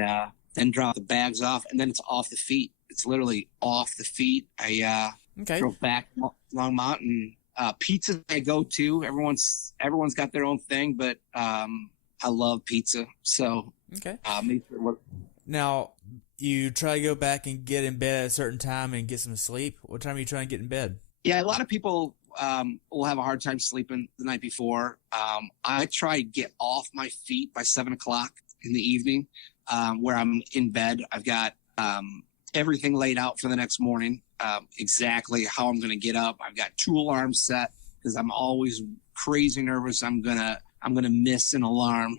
then drop the bags off, and then it's off the feet. It's literally off the feet. I drove back Long Mountain. Pizza I go to. Everyone's got their own thing, but I love pizza. So Now, you try to go back and get in bed at a certain time and get some sleep. What time are you trying to get in bed? Yeah, a lot of people will have a hard time sleeping the night before. I try to get off my feet by 7:00 in the evening, where I'm in bed. I've got everything laid out for the next morning, exactly how I'm going to get up. I've got 2 alarms set because I'm always crazy nervous I'm gonna miss an alarm.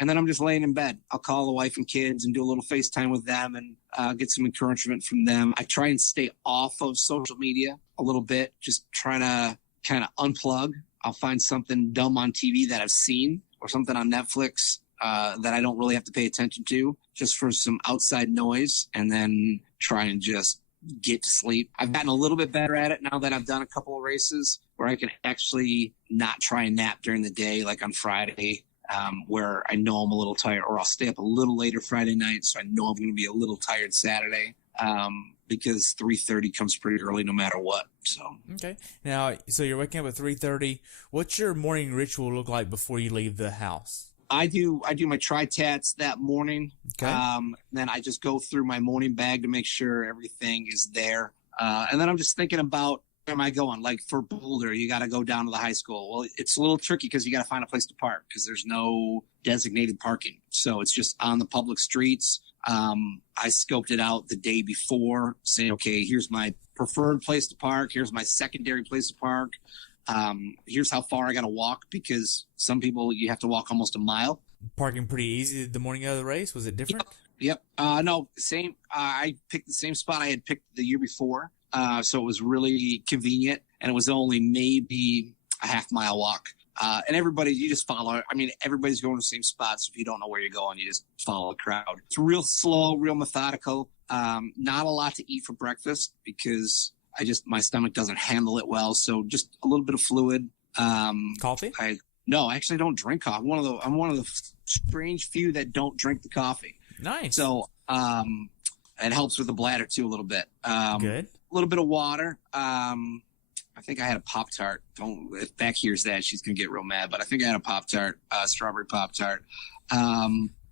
And then I'm just laying in bed. I'll call the wife and kids and do a little FaceTime with them and get some encouragement from them. I try and stay off of social media a little bit, just trying to kind of unplug. I'll find something dumb on TV that I've seen or something on Netflix that I don't really have to pay attention to, just for some outside noise, and then try and just get to sleep. I've gotten a little bit better at it now that I've done a couple of races where I can actually not try and nap during the day, like on Friday. Where I know I'm a little tired, or I'll stay up a little later Friday night, so I know I'm going to be a little tired Saturday, because 3:30 comes pretty early no matter what. So okay, now so you're waking up at 3:30. What's your morning ritual look like before you leave the house? I do my tri-tats that morning. Okay. Then I just go through my morning bag to make sure everything is there, and then I'm just thinking about, where am I going? Like for Boulder, you got to go down to the high school. Well, it's a little tricky because you got to find a place to park because there's no designated parking. So it's just on the public streets. I scoped it out the day before, saying, okay, here's my preferred place to park. Here's my secondary place to park. Here's how far I got to walk, because some people you have to walk almost a mile. Parking pretty easy the morning of the race. Was it different? Yep. No, same. I picked the same spot I had picked the year before. So it was really convenient, and it was only maybe a half-mile walk. And everybody, you just follow. I mean, everybody's going to the same spot, so if you don't know where you're going, you just follow the crowd. It's real slow, real methodical. Not a lot to eat for breakfast because my stomach doesn't handle it well. So just a little bit of fluid. Coffee? No, I actually don't drink coffee. I'm one of the strange few that don't drink the coffee. Nice. So it helps with the bladder too a little bit. Good. A little bit of water. I think I had a Pop-Tart. If Bek hears that, she's going to get real mad. But I think I had a Pop-Tart, strawberry Pop-Tart.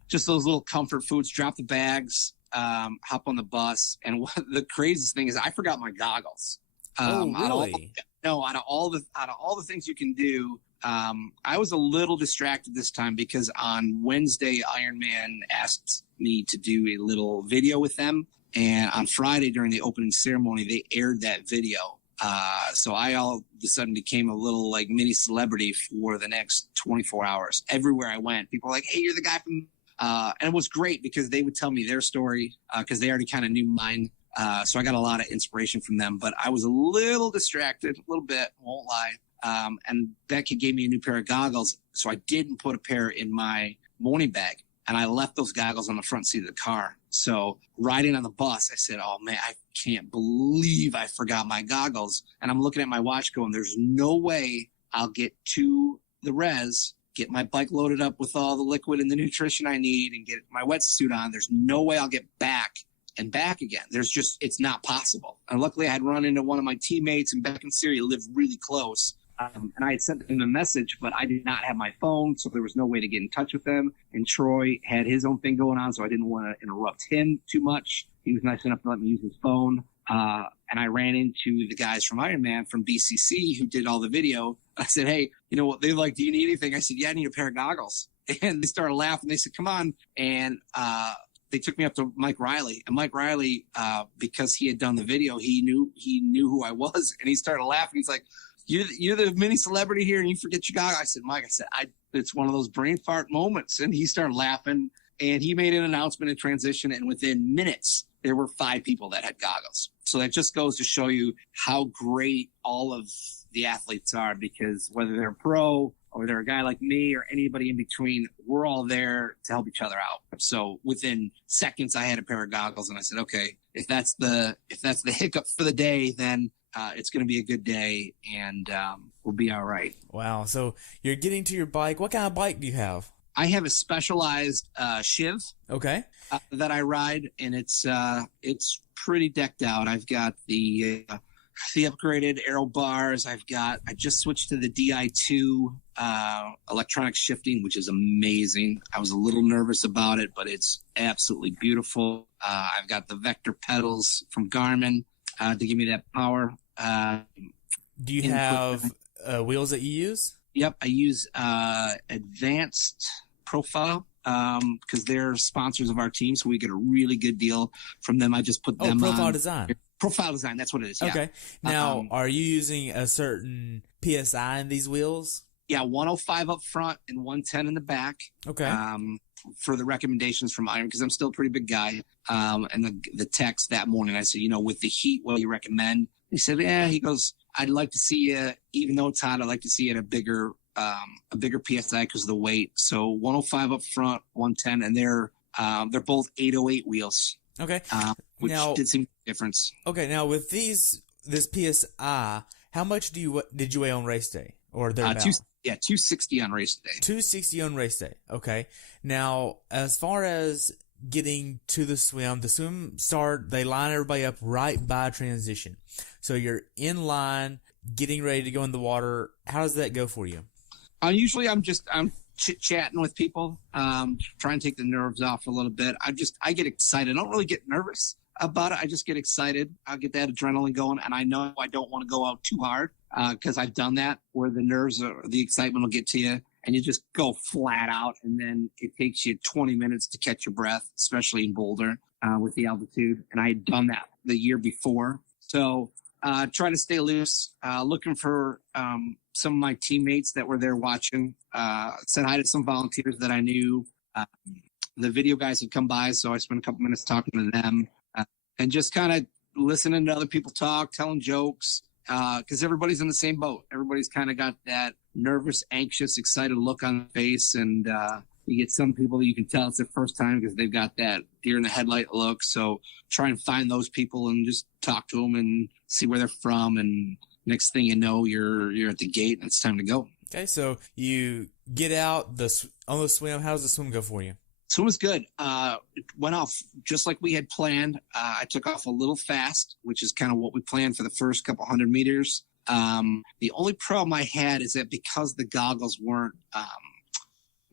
Just those little comfort foods. Drop the bags, hop on the bus. And the craziest thing is I forgot my goggles. Really? Out of all the things you can do, I was a little distracted this time because on Wednesday, IRONMAN asked me to do a little video with them. And on Friday during the opening ceremony, they aired that video. So I all of a sudden became a little like mini celebrity for the next 24 hours. Everywhere I went, people were like, hey, you're the guy from, and it was great because they would tell me their story because they already kind of knew mine. So I got a lot of inspiration from them, but I was a little distracted, a little bit, won't lie. And Bek gave me a new pair of goggles. So I didn't put a pair in my morning bag, and I left those goggles on the front seat of the car. So riding on the bus, I said, oh man, I can't believe I forgot my goggles. And I'm looking at my watch going, there's no way I'll get to the res, get my bike loaded up with all the liquid and the nutrition I need, and get my wetsuit on. There's no way I'll get back again. It's not possible. And luckily I had run into one of my teammates, and Bek and Siri live really close. And I had sent him a message, but I did not have my phone, so there was no way to get in touch with him. And Troy had his own thing going on, so I didn't want to interrupt him too much. He was nice enough to let me use his phone. And I ran into the guys from Ironman from BCC who did all the video. I said, hey, you know what? They're like, do you need anything? I said, yeah, I need a pair of goggles. And they started laughing. They said, come on. And they took me up to Mike Riley. And Mike Riley, because he had done the video, he knew who I was. And he started laughing. He's like, you're the mini celebrity here and you forget your goggles. I said, Mike, it's one of those brain fart moments. And he started laughing. And he made an announcement in transition. And within minutes, there were 5 people that had goggles. So that just goes to show you how great all of the athletes are, because whether they're pro or they're a guy like me or anybody in between, we're all there to help each other out. So within seconds, I had a pair of goggles and I said, okay, if that's the hiccup for the day, then it's going to be a good day and we'll be all right. Wow. So you're getting to your bike. What kind of bike do you have? I have a specialized Shiv. Okay. That I ride, and it's pretty decked out. I've got the upgraded aero bars. I just switched to the DI2 electronic shifting, which is amazing. I was a little nervous about it, but it's absolutely beautiful. I've got the Vector pedals from Garmin to give me that power. Do you have wheels that you use? Yep, I use Advanced Profile because they're sponsors of our team, so we get a really good deal from them. I just put them Profile on. Design. Profile Design, that's what it is. Yeah. Okay. Now, are you using a certain PSI in these wheels? Yeah, 105 up front and 110 in the back. Okay. For the recommendations from Iron, because I'm still a pretty big guy. And the text that morning, I said, with the heat, what do you recommend? He said, yeah. He goes, I'd like to see you, even though it's hot, I'd like to see it a bigger PSI because of the weight. So 105 up front, 110, and they're both 808 wheels. Okay. Which did seem difference. Okay. Now with this PSI, how much did you weigh on race day or thereabouts? 260 on race day. 260 on race day. Okay. Now, as far as getting to the swim start, they line everybody up right by transition. So you're in line, getting ready to go in the water. How does that go for you? Usually I'm chit-chatting with people, trying to take the nerves off a little bit. I get excited. I don't really get nervous about it. I just get excited. I'll get that adrenaline going, and I know I don't want to go out too hard because I've done that where the nerves or the excitement will get to you, and you just go flat out, and then it takes you 20 minutes to catch your breath, especially in Boulder with the altitude. And I had done that the year before. So try to stay loose, looking for some of my teammates that were there watching. Said hi to some volunteers that I knew. The video guys had come by, so I spent a couple minutes talking to them and just kind of listening to other people talk, telling jokes, because everybody's in the same boat. Everybody's kind of got that nervous, anxious, excited look on their face, and you get some people that you can tell it's their first time because they've got that deer in the headlight look. So try and find those people and just talk to them and see where they're from. And next thing you know, you're at the gate and it's time to go. Okay, so you get out on the swim. How does the swim go for you? Swim was good. It went off just like we had planned. I took off a little fast, which is kind of what we planned for the first couple 100 meters. The only problem I had is that because the goggles weren't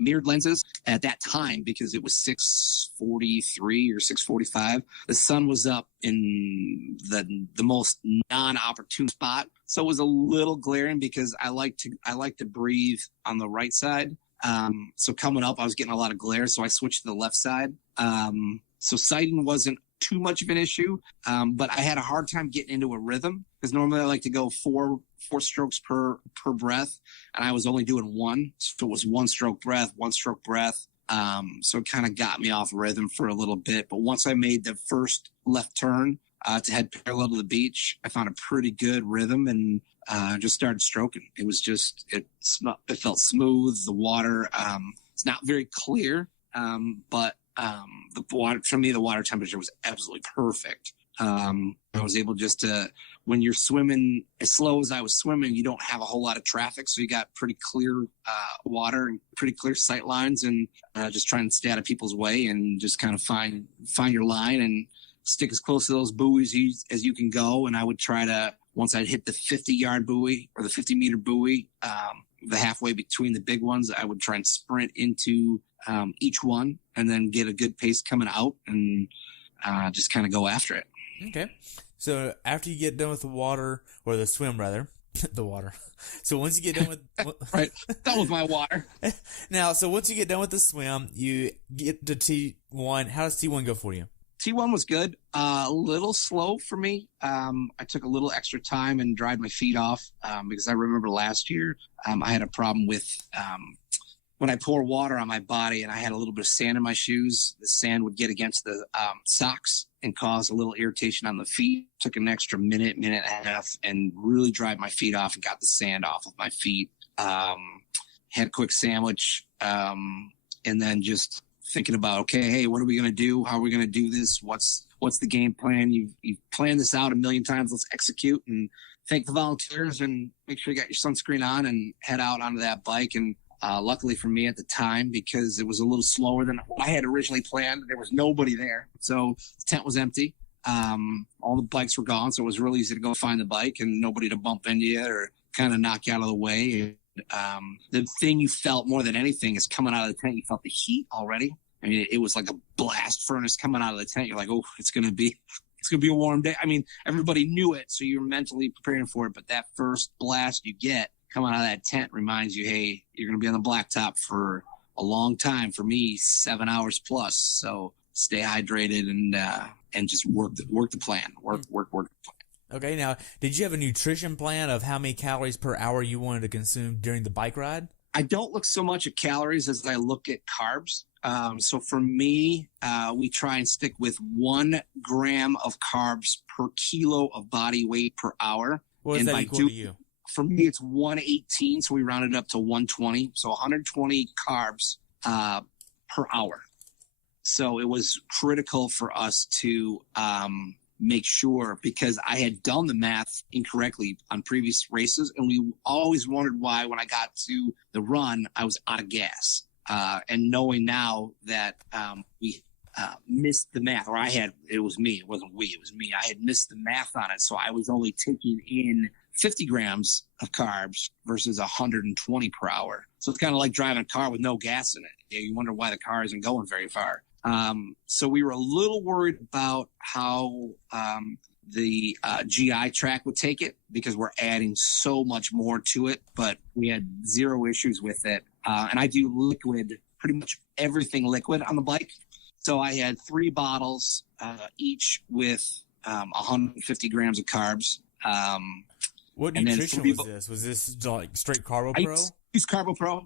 mirrored lenses at that time, because it was 6:43 or 6:45, the sun was up in the most non-opportune spot, so it was a little glaring because I like to breathe on the right side. So coming up, I was getting a lot of glare, so I switched to the left side. So sighting wasn't too much of an issue, but I had a hard time getting into a rhythm because normally I like to go four strokes per breath, and I was only doing one. So it was one stroke breath. So it kind of got me off rhythm for a little bit. But once I made the first left turn to head parallel to the beach, I found a pretty good rhythm and just started stroking. It was just, it felt smooth. The water, it's not very clear, but the water, for me, the water temperature was absolutely perfect. I was able just to, when you're swimming as slow as I was swimming, you don't have a whole lot of traffic. So you got pretty clear water and pretty clear sight lines, and just trying to stay out of people's way and just kind of find your line and stick as close to those buoys as you can go. And I would try to once I'd hit the 50-yard buoy or the 50-meter buoy, the halfway between the big ones, I would try and sprint into each one and then get a good pace coming out and just kind of go after it. Okay. So after you get done with the water, or the swim rather, the water. So once you get done with right, done with my water. Now, so once you get done with the swim, you get to T1. How does T1 go for you? T1 was good. A little slow for me. I took a little extra time and dried my feet off because I remember last year I had a problem with when I pour water on my body and I had a little bit of sand in my shoes. The sand would get against the socks and cause a little irritation on the feet. Took an extra minute and a half and really dried my feet off and got the sand off of my feet. Had a quick sandwich and then just thinking about, okay, hey, what are we going to do? How are we going to do this? What's the game plan? You've planned this out a million times. Let's execute and thank the volunteers and make sure you got your sunscreen on and head out onto that bike. And luckily for me at the time, because it was a little slower than I had originally planned, there was nobody there. So the tent was empty. All the bikes were gone. So it was really easy to go find the bike and nobody to bump into you or kind of knock you out of the way. The thing you felt more than anything is coming out of the tent. You felt the heat already. I mean, it was like a blast furnace coming out of the tent. You're like, oh, it's going to be a warm day. I mean, everybody knew it. So you're mentally preparing for it. But that first blast you get coming out of that tent reminds you, hey, you're going to be on the blacktop for a long time. For me, 7 hours plus. So stay hydrated and just work the plan. Work the plan. Okay, now, did you have a nutrition plan of how many calories per hour you wanted to consume during the bike ride? I don't look so much at calories as I look at carbs. So for me, we try and stick with 1 gram of carbs per kilo of body weight per hour. What does that equal to you? For me, it's 118, so we rounded up to 120. So 120 carbs per hour. So it was critical for us to make sure, because I had done the math incorrectly on previous races, and we always wondered why when I got to the run, I was out of gas. And knowing now that we missed the math, or it was me, it wasn't we, it was me. I had missed the math on it. So I was only taking in 50 grams of carbs versus 120 per hour. So it's kind of like driving a car with no gas in it. You wonder why the car isn't going very far. So we were a little worried about how the GI tract would take it, because we're adding so much more to it, but we had zero issues with it. And I do liquid, pretty much everything liquid on the bike. So I had 3 bottles, each with 150 grams of carbs. What nutrition was this? Was this like straight Carbo Pro? I use Carbo Pro.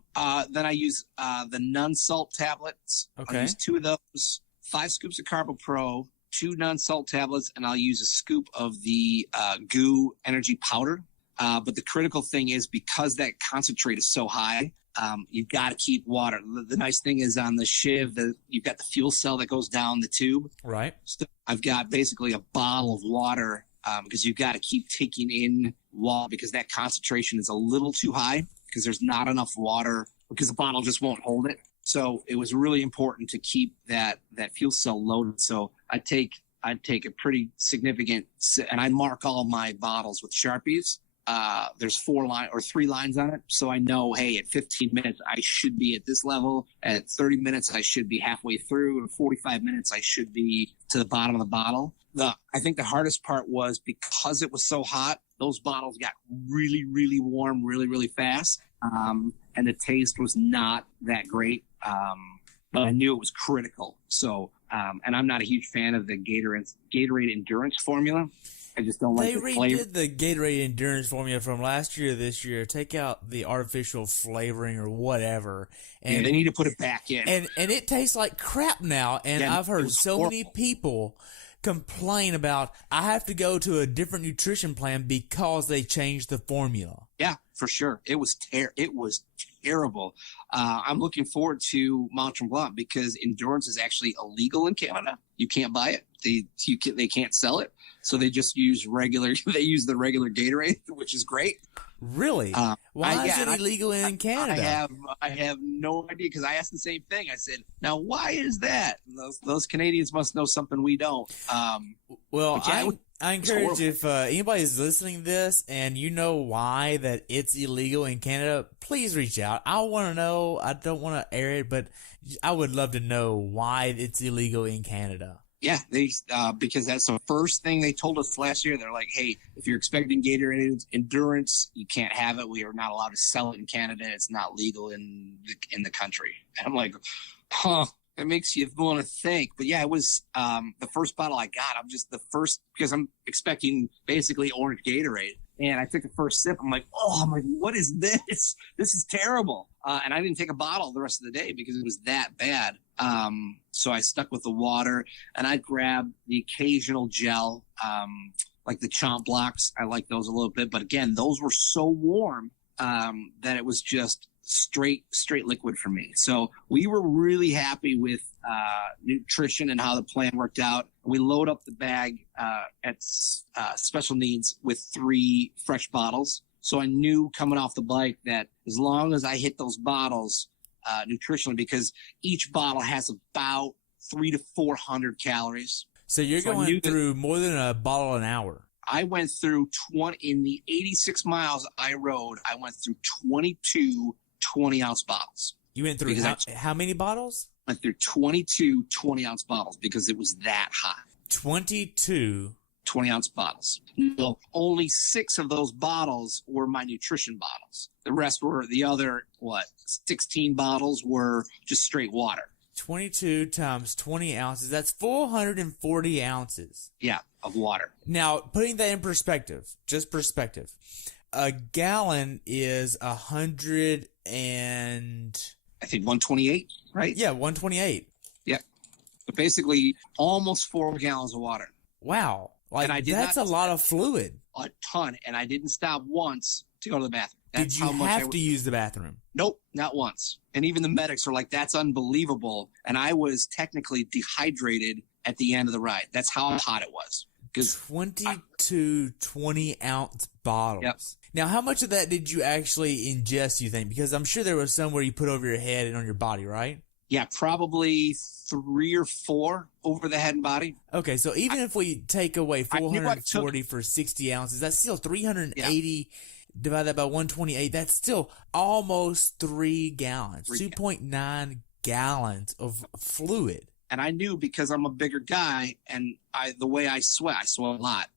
Then I use the non-salt tablets. Okay. I use 2 of those, 5 scoops of Carbo Pro, 2 non-salt tablets, and I'll use a scoop of the GU energy powder. But the critical thing is, because that concentrate is so high, you've got to keep water. The nice thing is on the Shiv, you've got the fuel cell that goes down the tube. Right. So I've got basically a bottle of water, because you've got to keep taking in water, because that concentration is a little too high, because there's not enough water, because the bottle just won't hold it. So it was really important to keep that fuel cell loaded. So I'd take a pretty significant, and I mark all my bottles with Sharpies. There's 3 lines on it. So I know, hey, at 15 minutes, I should be at this level. At 30 minutes, I should be halfway through. At 45 minutes, I should be to the bottom of the bottle. I think the hardest part was, because it was so hot, those bottles got really, really warm, really, really fast. And the taste was not that great. But I knew it was critical. So, and I'm not a huge fan of the Gatorade Endurance formula. I just don't like the flavor. They redid the Gatorade Endurance formula from last year to this year. Take out the artificial flavoring or whatever. And, yeah, they need to put it back in. And it tastes like crap now. And yeah, I've heard so many people complain about, I have to go to a different nutrition plan because they changed the formula. Yeah, for sure. It was terrible. I'm looking forward to Mont Tremblant, because endurance is actually illegal in Canada. You can't buy it. They can't sell it. So they just use the regular Gatorade, which is great. Really? Why is it illegal in Canada? I have no idea, because I asked the same thing. I said, "Now, why is that?" And those Canadians must know something we don't. Well, I encourage, if anybody's listening to this and you know why that it's illegal in Canada, please reach out. I want to know. I don't want to air it, but I would love to know why it's illegal in Canada. Yeah, because that's the first thing they told us last year. They're like, "Hey, if you're expecting Gatorade Endurance, you can't have it. We are not allowed to sell it in Canada. It's not legal in the country." And I'm like, "Huh." It makes you want to think. But yeah, it was the first bottle I got. I'm just the first, because I'm expecting basically orange Gatorade. And I took the first sip. I'm like, what is this? This is terrible. And I didn't take a bottle the rest of the day because it was that bad. So I stuck with the water, and I grabbed the occasional gel, like the chomp blocks. I like those a little bit. But again, those were so warm that it was just straight liquid for me. So we were really happy with nutrition and how the plan worked out. We load up the bag at Special Needs with 3 fresh bottles. So I knew coming off the bike that as long as I hit those bottles nutritionally, because each bottle has about 300 to 400 calories. So you're going through more than a bottle an hour. I went through 20 in the 86 miles I rode. I went through 22 20-ounce bottles. You went through how many bottles? Went through 22 20-ounce bottles because it was that hot. 22 20-ounce bottles. Well, only 6 of those bottles were my nutrition bottles. The rest were the other, 16 bottles were just straight water. 22 times 20 ounces, that's 440 ounces. Yeah, of water. Now, putting that in perspective, just perspective, a gallon is 100 and... I think 128, right? Yeah, 128. Yeah. But basically, almost 4 gallons of water. Wow. That's a lot of fluid. A ton. And I didn't stop once to go to the bathroom. Did you have to use the bathroom? Nope, not once. And even the medics were like, "That's unbelievable." And I was technically dehydrated at the end of the ride. That's how hot it was. 22 20-ounce bottles. Yep. Now, how much of that did you actually ingest, you think? Because I'm sure there was some where you put over your head and on your body, right? Yeah, probably 3 or 4 over the head and body. Okay, so even if we take away 440 for 60 ounces, that's still 380 divided that by 128. That's still almost 3 gallons, 2.9 gallons of fluid. And I knew, because I'm a bigger guy and the way I sweat a lot.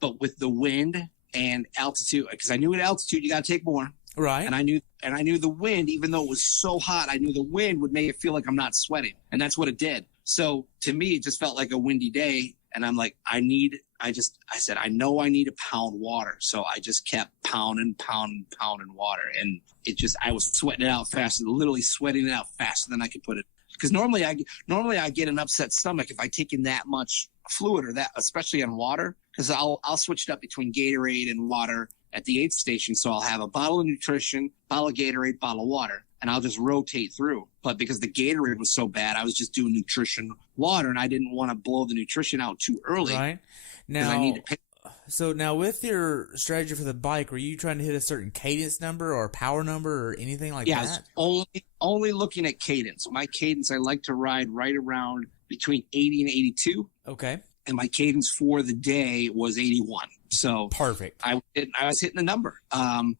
But with the wind and altitude, because I knew at altitude you got to take more. Right. And I knew the wind, even though it was so hot, I knew the wind would make it feel like I'm not sweating. And that's what it did. So to me, it just felt like a windy day. And I'm like, I said, I know I need to pound water. So I just kept pounding water. And I was sweating it out faster, literally sweating it out faster than I could put it. Because normally I get an upset stomach if I take in that much fluid, or that, especially on water, because I'll switch it up between Gatorade and water at the aid station. So I'll have a bottle of nutrition, bottle of Gatorade, bottle of water, and I'll just rotate through. But because the Gatorade was so bad, I was just doing nutrition water, and I didn't want to blow the nutrition out too early. Right. So now with your strategy for the bike, were you trying to hit a certain cadence number or power number or anything like that? Yeah, I was only looking at cadence. My cadence, I like to ride right around between 80 and 82. Okay. And my cadence for the day was 81. So perfect. I was hitting the number. And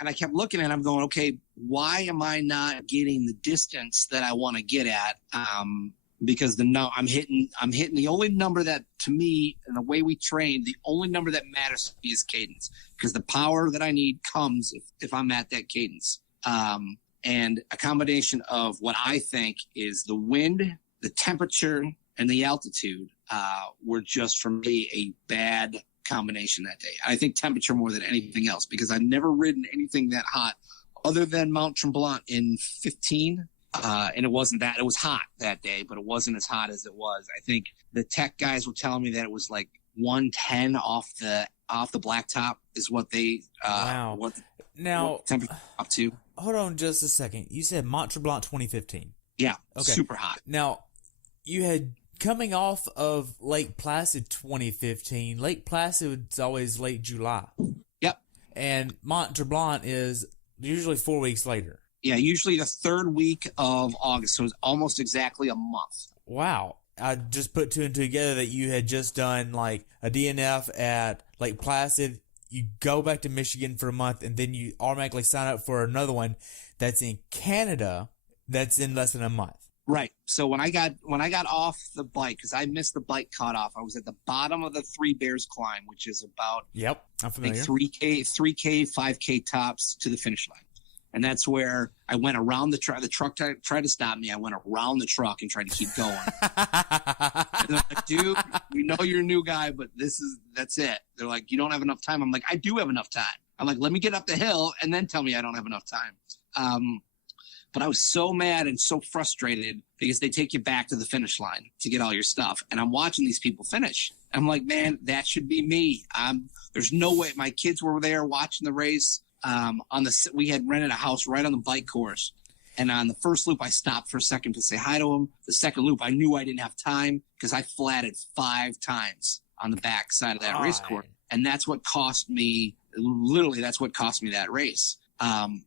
I kept looking at it. I'm going, okay, why am I not getting the distance that I want to get at? Because I'm hitting the only number that, to me, and the way we train, the only number that matters to me is cadence, because the power that I need comes if I'm at that cadence. And a combination of what I think is the wind, the temperature, and the altitude were just, for me, a bad combination that day. I think temperature more than anything else, because I've never ridden anything that hot other than Mont Tremblant in 15. And it wasn't that. It was hot that day, but it wasn't as hot as it was. I think the tech guys were telling me that it was like 110 off the blacktop is what they wow. Now temperature up to. Hold on just a second. You said Mont Tremblant 2015. Yeah, okay. Super hot. Now you had coming off of Lake Placid 2015. Lake Placid is always late July. Yep. And Mont Tremblant is usually 4 weeks later. Yeah, usually the third week of August, so it's almost exactly a month. Wow. I just put two and two together that you had just done like a DNF at Lake Placid. You go back to Michigan for a month, and then you automatically sign up for another one that's in Canada that's in less than a month. Right. So when I got off the bike, because I missed the bike cutoff, I was at the bottom of the Three Bears climb, which is about I'm familiar. like 3K, 5K tops to the finish line. And that's where I went around the truck. The truck tried to stop me. I went around the truck and tried to keep going. And they're like, dude, we know you're a new guy, but that's it. They're like, you don't have enough time. I'm like, I do have enough time. I'm like, let me get up the hill and then tell me I don't have enough time. But I was so mad and so frustrated because they take you back to the finish line to get all your stuff. And I'm watching these people finish. I'm like, man, that should be me. There's no way. My kids were there watching the race. We had rented a house right on the bike course. And on the first loop, I stopped for a second to say hi to him. The second loop, I knew I didn't have time because I flatted 5 times on the back side of that race course. And that's what cost me, literally, that's what cost me that race.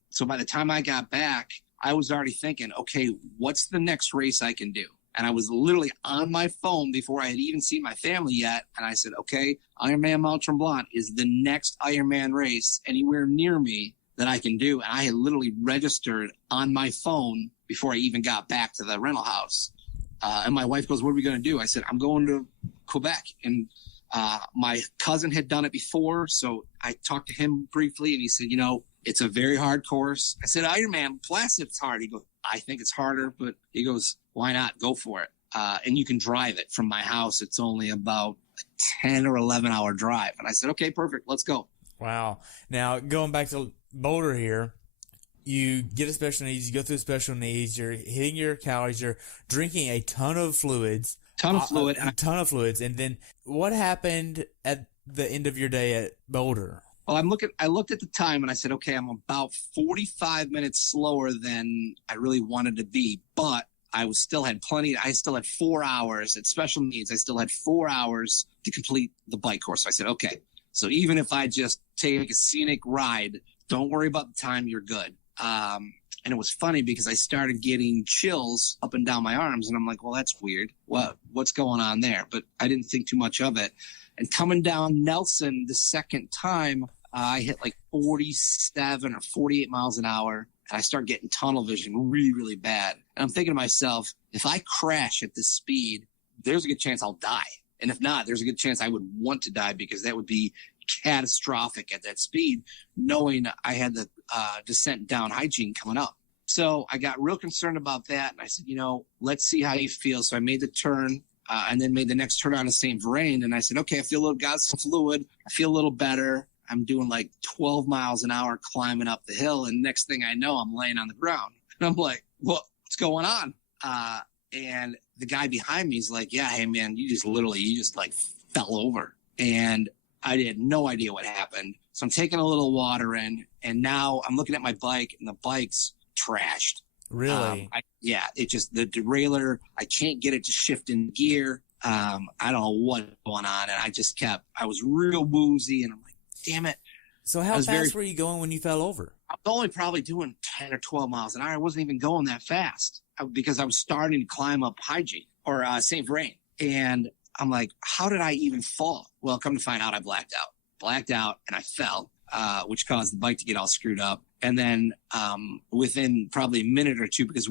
So by the time I got back, I was already thinking, okay, what's the next race I can do? And I was literally on my phone before I had even seen my family yet. And I said, okay, IRONMAN Mont Tremblant is the next Ironman race anywhere near me that I can do. And I had literally registered on my phone before I even got back to the rental house. And my wife goes, what are we going to do? I said, I'm going to Quebec. And my cousin had done it before. So I talked to him briefly and he said, it's a very hard course. I said, Ironman, Placid's hard. He goes, I think it's harder, but he goes, why not? Go for it. And you can drive it from my house. It's only about a 10 or 11 hour drive. And I said, okay, perfect. Let's go. Wow. Now, going back to Boulder here, you get a special needs, you go through special needs, you're hitting your calories, you're drinking a ton of fluids. A ton of fluids. And then what happened at the end of your day at Boulder? Well, I looked at the time and I said, okay, I'm about 45 minutes slower than I really wanted to be, but I still had 4 hours at special needs. I still had 4 hours to complete the bike course. So I said, okay, so even if I just take a scenic ride, don't worry about the time, you're good. And it was funny because I started getting chills up and down my arms and I'm like, well, that's weird. What's going on there? But I didn't think too much of it. And coming down Nelson the second time, I hit like 47 or 48 miles an hour. And I start getting tunnel vision really, really bad. And I'm thinking to myself, if I crash at this speed, there's a good chance I'll die. And if not, there's a good chance I would want to die because that would be catastrophic at that speed, knowing I had the descent down hygiene coming up. So I got real concerned about that. And I said, let's see how you feel. So I made the turn. And then made the next turn on to St. Vrain. And I said, okay, got some fluid. I feel a little better. I'm doing like 12 miles an hour climbing up the hill. And next thing I know, I'm laying on the ground. And I'm like, what's going on? And the guy behind me is like, yeah, hey, man, you just like fell over. And I had no idea what happened. So I'm taking a little water in. And now I'm looking at my bike and the bike's trashed. Really? It just, the derailleur, I can't get it to shift in gear. I don't know what's going on. And I was real woozy and I'm like, damn it. So how fast were you going when you fell over? I was only probably doing 10 or 12 miles an hour. I wasn't even going that fast because I was starting to climb up hygiene or St. Vrain. And I'm like, how did I even fall? Well, come to find out, I blacked out and I fell, which caused the bike to get all screwed up. And then within probably a minute or two, because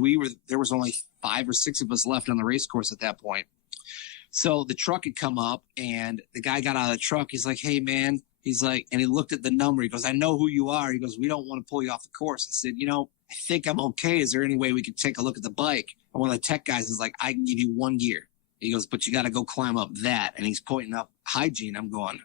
there was only 5 or 6 of us left on the race course at that point. So the truck had come up and the guy got out of the truck. He's like, hey, man. He's like, and he looked at the number. He goes, I know who you are. He goes, we don't want to pull you off the course. I said, I think I'm okay. Is there any way we could take a look at the bike? And one of the tech guys is like, I can give you 1 gear. He goes, but you got to go climb up that. And he's pointing up hygiene. I'm going,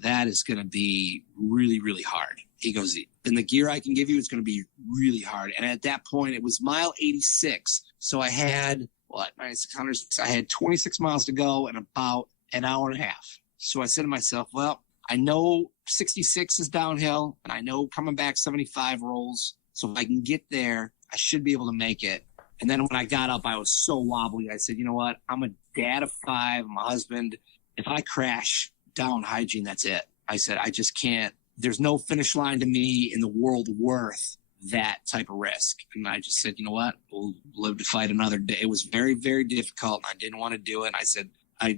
that is going to be really, really hard. He goes, and the gear I can give you is going to be really hard. And at that point, it was mile 86. So I had, 9,600? I had 26 miles to go and about an hour and a half. So I said to myself, well, I know 66 is downhill, and I know coming back 75 rolls. So if I can get there, I should be able to make it. And then when I got up, I was so wobbly. I said, you know what? I'm a dad of 5. I'm a husband. If I crash down hygiene, that's it. I said, I just can't there's no finish line to me in the world worth that type of risk. And I just said, you know what, we'll live to fight another day. It was very, very difficult. And I didn't want to do it. And I said,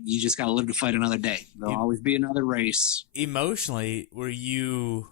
you just got to live to fight another day. There'll always be another race. Emotionally, were you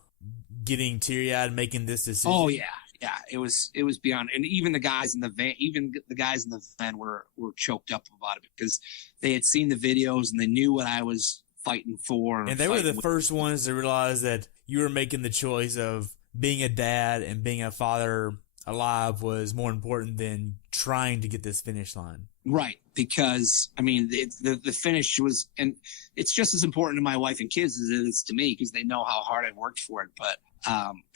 getting teary-eyed making this decision? Oh yeah. Yeah, it was beyond, and even the guys in the van, were choked up about it because they had seen the videos and they knew what I was fighting for. And they were the first ones to realize that you were making the choice of being a dad and being a father alive was more important than trying to get this finish line. Right, because I mean the finish was, and it's just as important to my wife and kids as it is to me because they know how hard I worked for it. But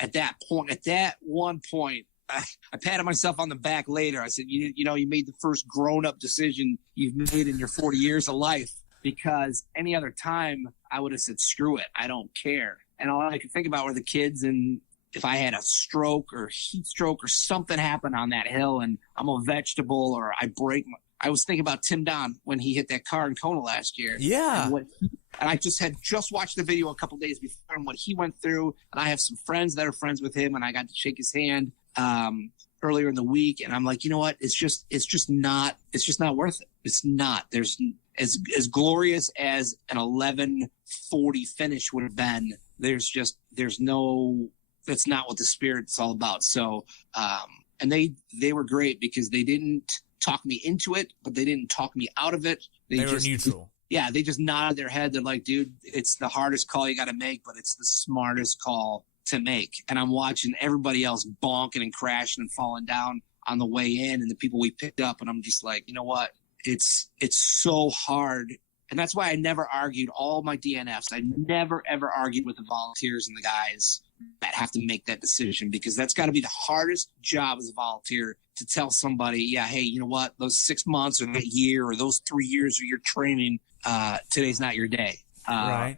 at that one point, I patted myself on the back later. I said, you know, you made the first grown-up decision you've made in your 40 years of life, because any other time I would have said, screw it, I don't care. And all I could think about were the kids, and if I had a stroke or heat stroke or something happened on that hill and I'm a vegetable or I was thinking about Tim Don when he hit that car in Kona last year. Yeah. And I just watched the video a couple days before and what he went through. And I have some friends that are friends with him, and I got to shake his hand earlier in the week. And I'm like, you know what? It's just not worth it. It's not. There's as glorious as an 11:40 finish would have been. That's not what the Spirit's all about. So, and they were great because they didn't talk me into it, but they didn't talk me out of it. They were neutral. Yeah, they just nodded their head. They're like, dude, it's the hardest call you got to make, but it's the smartest call to make. And I'm watching everybody else bonking and crashing and falling down on the way in, and the people we picked up, and I'm just like, you know what? It's so hard. And that's why I never argued all my DNFs. I never, ever argued with the volunteers and the guys that have to make that decision, because that's got to be the hardest job as a volunteer, to tell somebody, yeah, hey, you know what? Those 6 months or that year or those 3 years of your training, today's not your day. Right.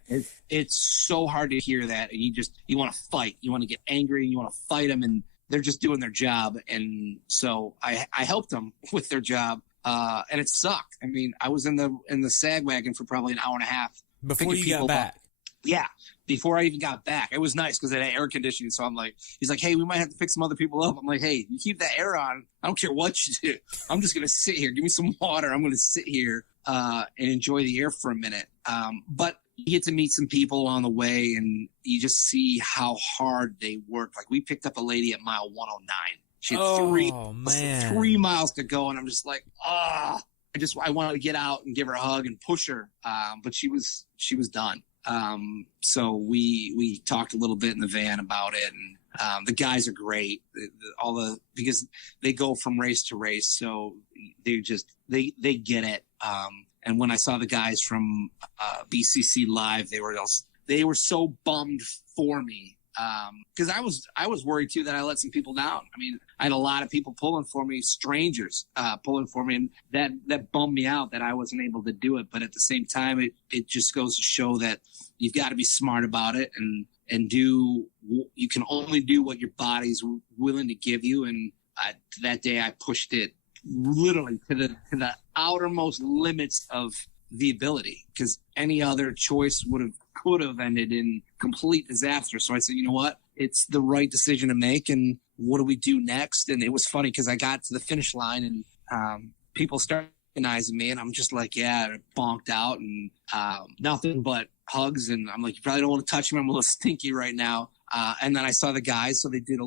It's so hard to hear that. And you want to fight. You want to get angry. You want to fight them. And they're just doing their job. And so I helped them with their job. And it sucked. I mean, I was in the sag wagon for probably an hour and a half. Before you got back. Yeah. Before I even got back. It was nice because it had air conditioning. So I'm like, he's like, hey, we might have to pick some other people up. I'm like, hey, you keep that air on. I don't care what you do. I'm just going to sit here. Give me some water. I'm going to sit here and enjoy the air for a minute. But you get to meet some people on the way, and you just see how hard they work. Like, we picked up a lady at mile 109. She had 3 miles to go, and I'm just like, I wanted to get out and give her a hug and push her, but she was done. So we talked a little bit in the van about it, and the guys are great. Because they go from race to race, so they get it. And when I saw the guys from BCC Live, they were so bummed for me. Because I was worried too that I let some people down. I mean, I had a lot of people pulling for me, strangers pulling for me, and that bummed me out that I wasn't able to do it. But at the same time, it just goes to show that you've got to be smart about it and you can only do what your body's willing to give you. And that day I pushed it literally to the outermost limits of the ability, because any other choice could have ended in complete disaster. So I said, you know what? It's the right decision to make. And what do we do next? And it was funny because I got to the finish line, and people started recognizing me, and I'm just like, yeah, bonked out, and nothing but hugs. And I'm like, you probably don't want to touch me. I'm a little stinky right now. And then I saw the guys, so they did a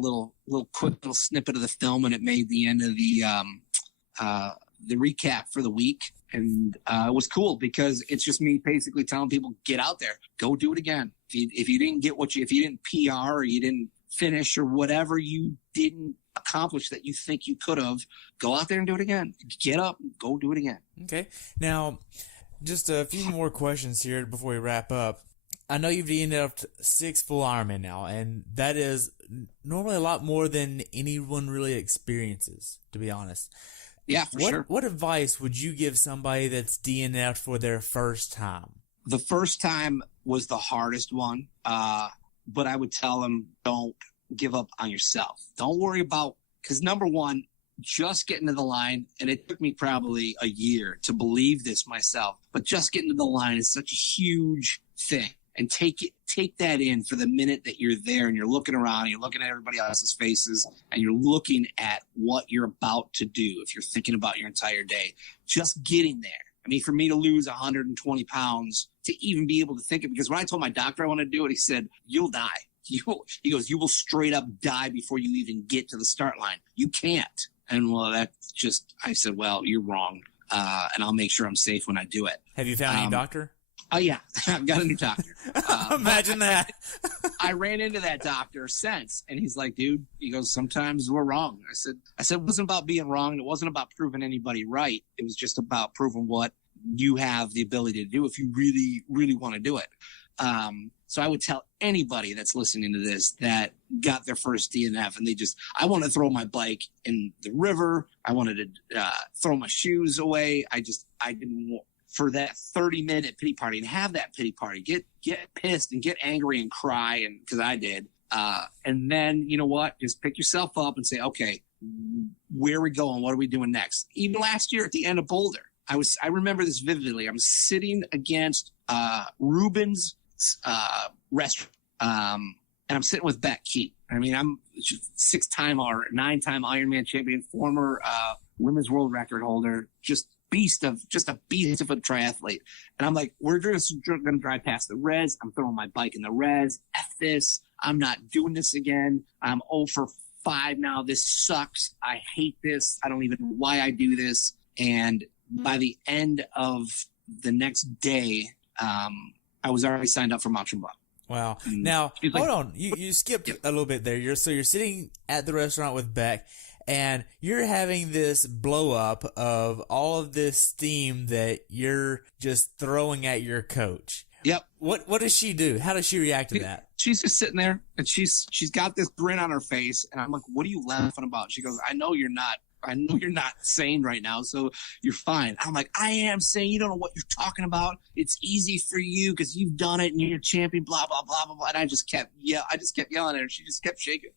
quick little snippet of the film, and it made the end of the recap for the week. And it was cool because it's just me basically telling people, get out there, go do it again. If you didn't get if you didn't PR or you didn't finish or whatever you didn't accomplish that you think you could have, go out there and do it again. Get up, go do it again. Okay. Now, just a few more questions here before we wrap up. I know you've DNF'd 6 full Ironman now, and that is normally a lot more than anyone really experiences, to be honest. Yeah, for sure. What advice would you give somebody that's DNF'd for their first time? The first time was the hardest one, but I would tell them, don't give up on yourself. Don't worry about, because number one, just getting to the line, and it took me probably a year to believe this myself, but just getting to the line is such a huge thing. and take that in for the minute that you're there and you're looking around and you're looking at everybody else's faces and you're looking at what you're about to do. If you're thinking about your entire day, just getting there. I mean, for me to lose 120 pounds, to even be able to think it, because when I told my doctor I want to do it, he said, you'll die. He goes, you will straight up die before you even get to the start line. You can't. And well, that's just, I said, well, you're wrong. And I'll make sure I'm safe when I do it. Have you found any doctor? Oh yeah, I've got a new doctor. Imagine that. I ran into that doctor since, and he's like, dude, he goes, sometimes we're wrong. I said, it wasn't about being wrong. It wasn't about proving anybody right. It was just about proving what you have the ability to do if you really, really want to do it. So I would tell anybody that's listening to this that got their first DNF and I want to throw my bike in the river. I wanted to throw my shoes away. I didn't want for that 30-minute pity party and have that pity party, get pissed and get angry and cry. And cause I did. And then you know what, just pick yourself up and say, okay, where are we going? What are we doing next? Even last year at the end of Boulder, I remember this vividly. I'm sitting against Ruben's restaurant, and I'm sitting with Bek Keat. I mean, I'm 6-time or 9-time Ironman champion, former women's world record holder, just a beast of a triathlete. And I'm like, we're just going to drive past the res. I'm throwing my bike in the res. F this. I'm not doing this again. I'm 0 for 5 now. This sucks. I hate this. I don't even know why I do this. And by the end of the next day, I was already signed up for Mont Tremblant. Wow. Now, hold on. You skipped a little bit there. You're sitting at the restaurant with Bek, and you're having this blow up of all of this steam that you're just throwing at your coach. Yep. What does she do? How does she react to that? She's just sitting there, and she's got this grin on her face, and I'm like, what are you laughing about? She goes, I know you're not sane right now, so you're fine. I'm like, I am sane. You don't know what you're talking about. It's easy for you because you've done it and you're a champion, blah, blah, blah, blah, blah. And I just kept yelling at her. She just kept shaking.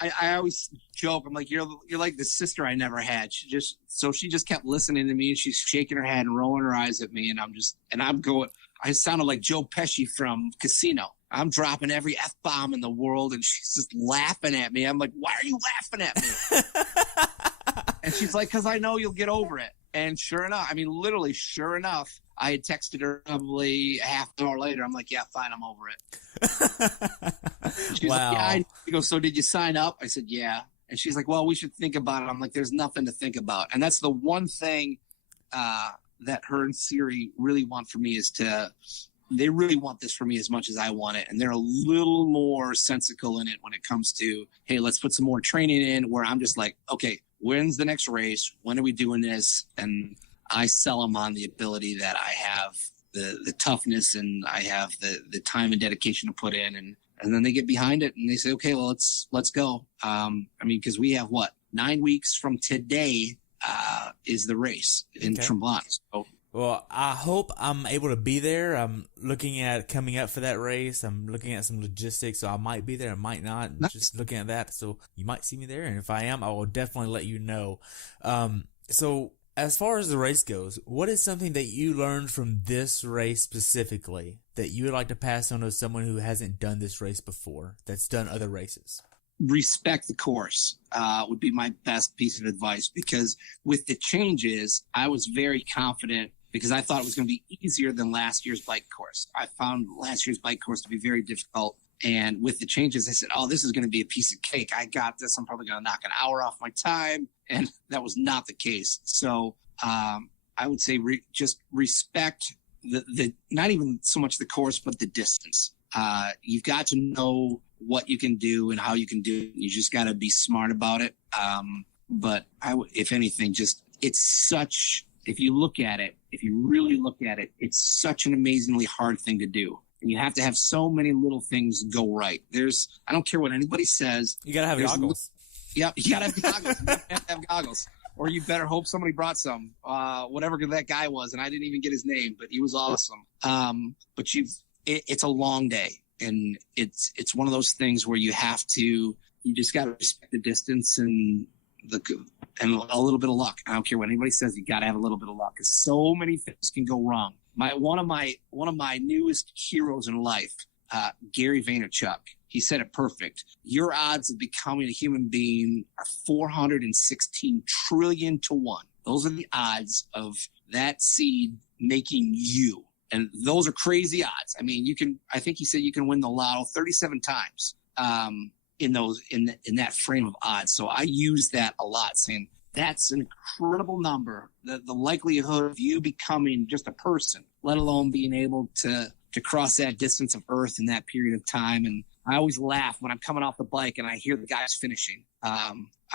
I always joke. I'm like, you're like the sister I never had. She just kept listening to me, and she's shaking her head and rolling her eyes at me. And I'm going, I sounded like Joe Pesci from Casino. I'm dropping every F-bomb in the world, and she's just laughing at me. I'm like, why are you laughing at me? And she's like, because I know you'll get over it. And sure enough, I had texted her probably a half an hour later. I'm like, yeah, fine, I'm over it. She's wow. Like, yeah. She goes, so did you sign up? I said, yeah. And she's like, well, we should think about it. I'm like, there's nothing to think about. And that's the one thing that her and Siri really want for me is they really want this for me as much as I want it. And they're a little more sensical in it when it comes to, hey, let's put some more training in, where I'm just like, okay, when's the next race? When are we doing this? And I sell them on the ability that I have the toughness and I have the time and dedication to put in. And then they get behind it and they say, okay, well, let's go. I mean, cause we have 9 weeks from today, is the race in Tremblant. So, well, I hope I'm able to be there. I'm looking at coming up for that race. I'm looking at some logistics, so I might be there, I might not. Nice. Just looking at that, so you might see me there, and if I am, I will definitely let you know. So as far as the race goes, what is something that you learned from this race specifically that you would like to pass on to someone who hasn't done this race before, that's done other races? Respect the course would be my best piece of advice, because with the changes, I was very confident because I thought it was going to be easier than last year's bike course. I found last year's bike course to be very difficult. And with the changes, I said, oh, this is going to be a piece of cake. I got this. I'm probably going to knock an hour off my time. And that was not the case. So I would say just respect the not even so much the course, but the distance. You've got to know what you can do and how you can do it. You just got to be smart about it. But if anything, if you look at it, if you really look at it, it's such an amazingly hard thing to do. And you have to have so many little things go right. I don't care what anybody says. You got to have goggles. Yeah, you got to have goggles. You have to have goggles. Or you better hope somebody brought some, whatever that guy was. And I didn't even get his name, but he was awesome. But it's a long day. And it's one of those things where you just got to respect the distance and a little bit of luck. I don't care what anybody says. You got to have a little bit of luck, because so many things can go wrong. one of my newest heroes in life, Gary Vaynerchuk. He said it perfect. Your odds of becoming a human being are 416 trillion to 1. Those are the odds of that seed making you. And those are crazy odds. I mean, I think he said you can win the lotto 37 times in that frame of odds. So I use that a lot, saying that's an incredible number. The likelihood of you becoming just a person, let alone being able to cross that distance of Earth in that period of time. And I always laugh when I'm coming off the bike and I hear the guys finishing.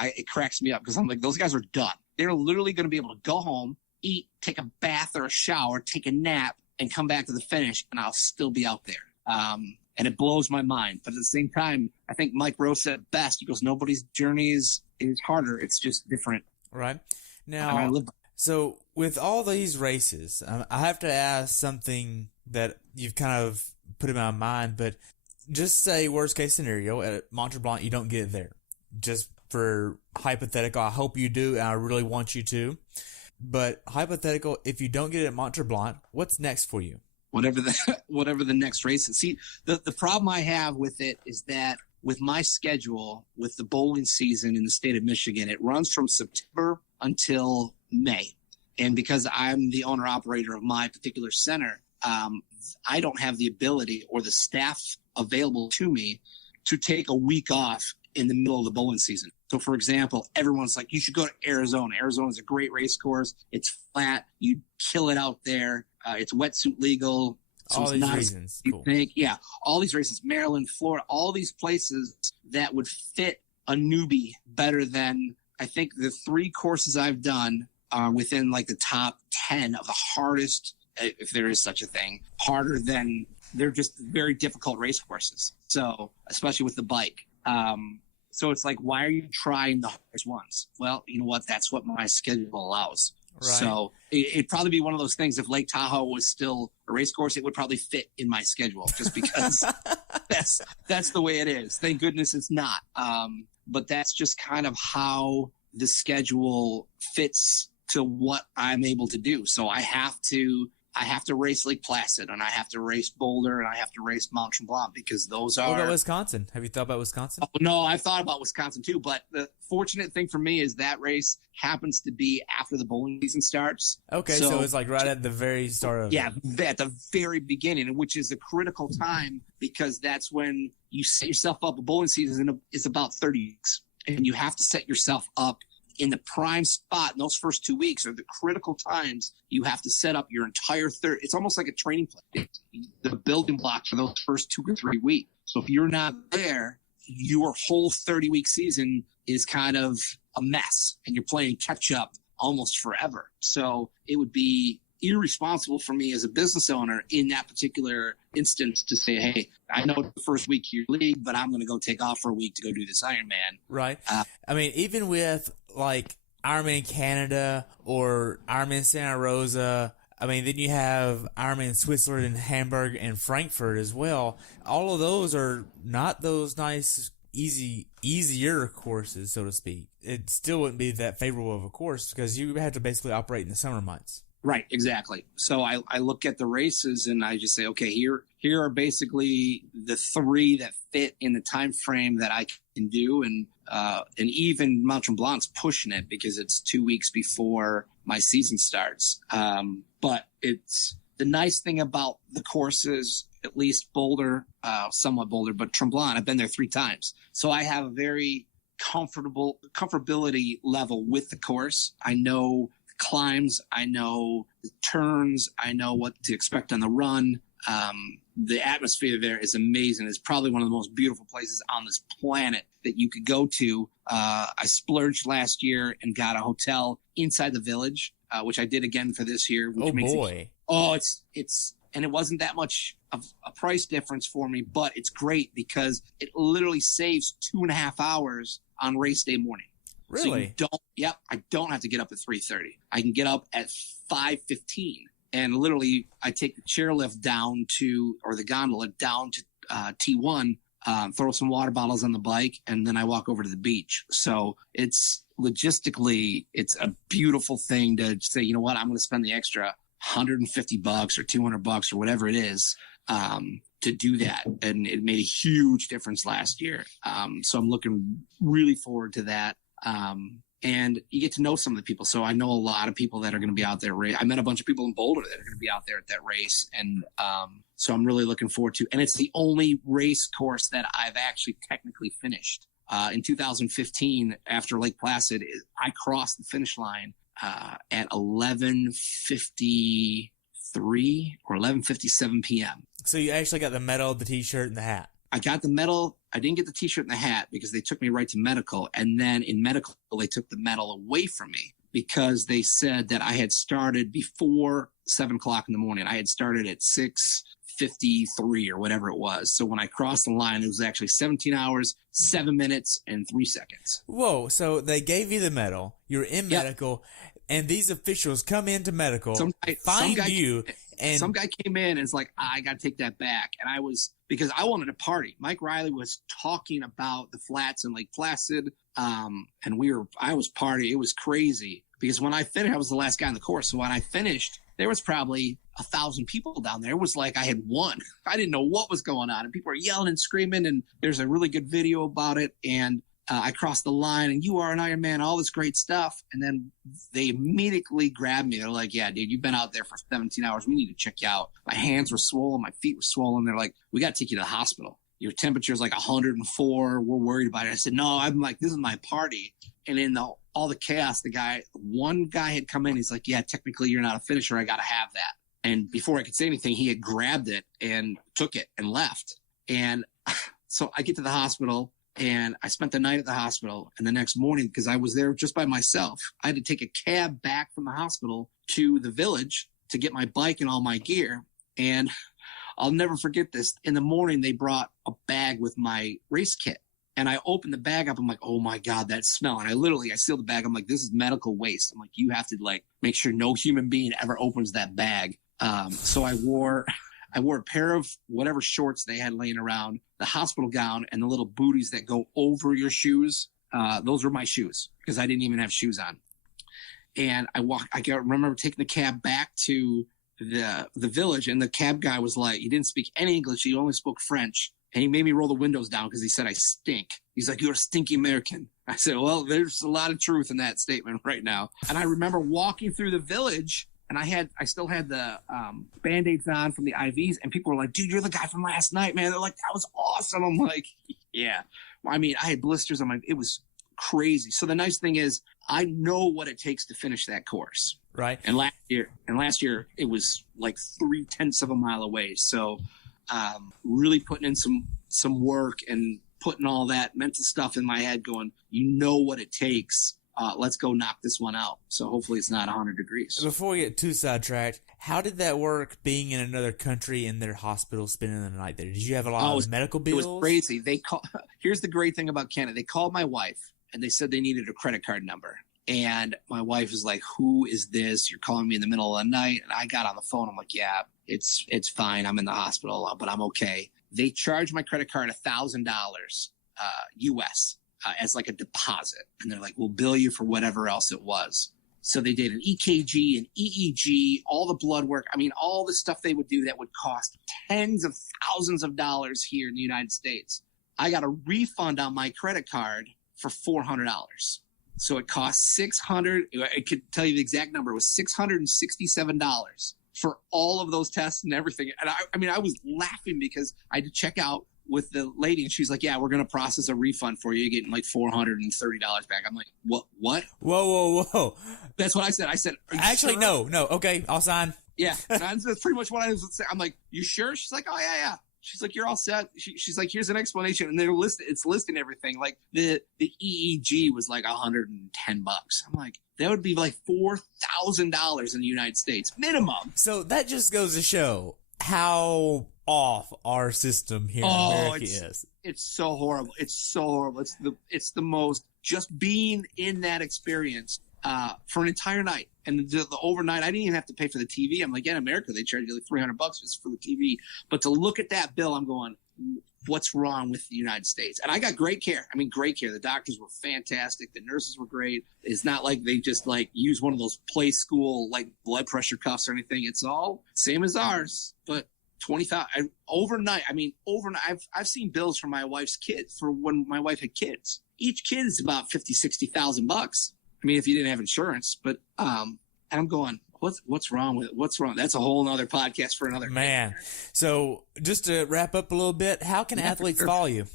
It cracks me up because I'm like, those guys are done. They're literally going to be able to go home, eat, take a bath or a shower, take a nap, and come back to the finish, and I'll still be out there. And it blows my mind. But at the same time, I think Mike Rose said it best. He goes, nobody's journey is harder. It's just different. Right. Now, so with all these races, I have to ask something that you've kind of put in my mind, but just say worst case scenario at Mont Tremblant, you don't get there. Just for hypothetical, I hope you do, and I really want you to. But hypothetical, if you don't get it at Mont Tremblant, what's next for you? Whatever the next race is. See, the problem I have with it is that with my schedule, with the bowling season in the state of Michigan, it runs from September until May. And because I'm the owner operator of my particular center, I don't have the ability or the staff available to me to take a week off in the middle of the bowling season. So, for example, everyone's like, you should go to Arizona. Arizona is a great race course. It's flat. You kill it out there. It's wetsuit legal. So all it's these not reasons. you Cool. think, yeah, all these races, Maryland, Florida, all these places that would fit a newbie better than, I think the 3 courses I've done are within like the top 10 of the hardest, if there is such a thing, harder than, they're just very difficult race courses. So, especially with the bike. So it's like, why are you trying the hardest ones? Well, you know what? That's what my schedule allows. Right. So it'd probably be one of those things. If Lake Tahoe was still a race course, it would probably fit in my schedule just because that's the way it is. Thank goodness it's not. But that's just kind of how the schedule fits to what I'm able to do. So I have to race Lake Placid, and I have to race Boulder, and I have to race Mont Tremblant because those are. What about Wisconsin? Have you thought about Wisconsin? Oh, no, I've thought about Wisconsin too. But the fortunate thing for me is that race happens to be after the bowling season starts. Okay, so it's like right at the very start of it. At the very beginning, which is a critical time because that's when you set yourself up. A bowling season is about 30 weeks, and you have to set yourself up in the prime spot. And those first 2 weeks are the critical times you have to set up your entire third. It's almost like a training plan. The building blocks for those first 2 or 3 weeks. So if you're not there, your whole 30-week season is kind of a mess, and you're playing catch up almost forever. So it would be irresponsible for me as a business owner in that particular instance to say, hey, I know the first week of your league, but I'm going to go take off for a week to go do this Ironman. Right. I mean, even with like Ironman Canada or Ironman Santa Rosa, I mean, then you have Ironman Switzerland and Hamburg and Frankfurt as well. All of those are not those nice, easier courses, so to speak. It still wouldn't be that favorable of a course because you have to basically operate in the summer months. Right, exactly. So I look at the races and I just say, okay, here are basically the 3 that fit in the time frame that I can do, and even Mont Tremblant's pushing it because it's 2 weeks before my season starts. But it's the nice thing about the courses, at least Boulder, somewhat Boulder, but Tremblant, I've been there 3 times, so I have a very comfortability level with the course. I know climbs, I know the turns, I know what to expect on the run. The atmosphere there is amazing. It's probably one of the most beautiful places on this planet that you could go to. I splurged last year and got a hotel inside the village, which I did again for this year. Which it's and it wasn't that much of a price difference for me, but it's great because it literally saves 2.5 hours on race day morning. Really? So I don't have to get up at 3:30. I can get up at 5:15, and literally I take the chairlift down or the gondola down to T1, throw some water bottles on the bike, and then I walk over to the beach. So it's logistically, it's a beautiful thing to say, you know what, I'm going to spend the extra $150 or $200 or whatever it is, to do that. And it made a huge difference last year. So I'm looking really forward to that. And you get to know some of the people. So I know a lot of people that are going to be out there. I met a bunch of people in Boulder that are going to be out there at that race. And so I'm really looking forward to, and it's the only race course that I've actually technically finished. In 2015, after Lake Placid, I crossed the finish line at 11:53 or 11:57 p.m. So you actually got the medal, the T-shirt, and the hat. I got the medal. I didn't get the T-shirt and the hat because they took me right to medical. And then in medical, they took the medal away from me because they said that I had started before 7 o'clock in the morning. I had started at 6:53 or whatever it was. So when I crossed the line, it was actually 17 hours, 7 minutes, and 3 seconds. Whoa. So they gave you the medal. You're in medical, and these officials come into medical, find you. And some guy came in and is like, I got to take that back. And I was, because I wanted to party. Mike Riley was talking about the flats in Lake Placid. And I was partying. It was crazy because when I finished, I was the last guy on the course. So when I finished, there was probably 1,000 people down there. It was like I had won. I didn't know what was going on. And people were yelling and screaming. And there's a really good video about it. And I crossed the line and you are an Ironman, all this great stuff. And then they immediately grabbed me. They're like, yeah, dude, you've been out there for 17 hours. We need to check you out. My hands were swollen. My feet were swollen. They're like, we got to take you to the hospital. Your temperature is like 104. We're worried about it. I said, no, I'm like, this is my party. And in all the chaos, one guy had come in. He's like, yeah, technically you're not a finisher. I got to have that. And before I could say anything, he had grabbed it and took it and left. And so I get to the hospital. And I spent the night at the hospital. And the next morning, because I was there just by myself, I had to take a cab back from the hospital to the village to get my bike and all my gear. And I'll never forget this. In the morning, they brought a bag with my race kit. And I opened the bag up. I'm like, oh my God, that smell. And I sealed the bag. I'm like, this is medical waste. I'm like, you have to make sure no human being ever opens that bag. So I wore a pair of whatever shorts they had laying around, the hospital gown, and the little booties that go over your shoes. Those were my shoes because I didn't even have shoes on. And I remember taking the cab back to the village, and the cab guy was like, he didn't speak any English. He only spoke French. And he made me roll the windows down because he said I stink. He's like, you're a stinky American. I said, well, there's a lot of truth in that statement right now. And I remember walking through the village, and I still had the Band-Aids on from the IVs, and people were like, dude, you're the guy from last night, man. They're like, that was awesome. I'm like, yeah. I mean, I had blisters on it was crazy. So the nice thing is I know what it takes to finish that course. Right. And last year it was like 0.3 of a mile away. So really putting in some work and putting all that mental stuff in my head going, you know what it takes. Let's go knock this one out. So hopefully it's not 100 degrees. Before we get too sidetracked, how did that work being in another country in their hospital spending the night there? Did you have a lot of medical bills? It was crazy. Here's the great thing about Canada. They called my wife and they said they needed a credit card number. And my wife was like, who is this? You're calling me in the middle of the night. And I got on the phone. I'm like, yeah, it's fine. I'm in the hospital, but I'm okay. They charged my credit card $1,000 US. As like a deposit. And they're like, we'll bill you for whatever else it was. So they did an EKG, an EEG, all the blood work. I mean, all the stuff they would do that would cost tens of thousands of dollars here in the United States. I got a refund on my credit card for $400. So it cost $600. I could tell you the exact number. It was $667 for all of those tests and everything. And I was laughing because I had to check out with the lady, and she's like, yeah, we're going to process a refund for you. You're getting like $430 back. I'm like, what? Whoa. That's what I said. I said, actually, sure? no. Okay, I'll sign. Yeah. That's pretty much what I was saying. I'm like, you sure? She's like, oh, yeah. She's like, you're all set. She's like, here's an explanation. And it's listing everything. Like the EEG was like $110. I'm like, that would be like $4,000 in the United States minimum. So that just goes to show how off our system here in America is. It's so horrible. It's the most, just being in that experience for an entire night. And the overnight, I didn't even have to pay for the TV. I'm like, in America, they charge you like $300 just for the TV. But to look at that bill, I'm going, what's wrong with the United States? And I got great care. I mean, great care. The doctors were fantastic. The nurses were great. It's not like they just like use one of those play school like blood pressure cuffs or anything. It's all same as ours, but 20,000 overnight. I mean, overnight. I've seen bills for my wife's kids for when my wife had kids. Each kid is about $50,000-$60,000. I mean, if you didn't have insurance, but and I'm going, what's wrong with it? What's wrong? That's a whole nother podcast for another man. So just to wrap up a little bit, how can athletes follow you?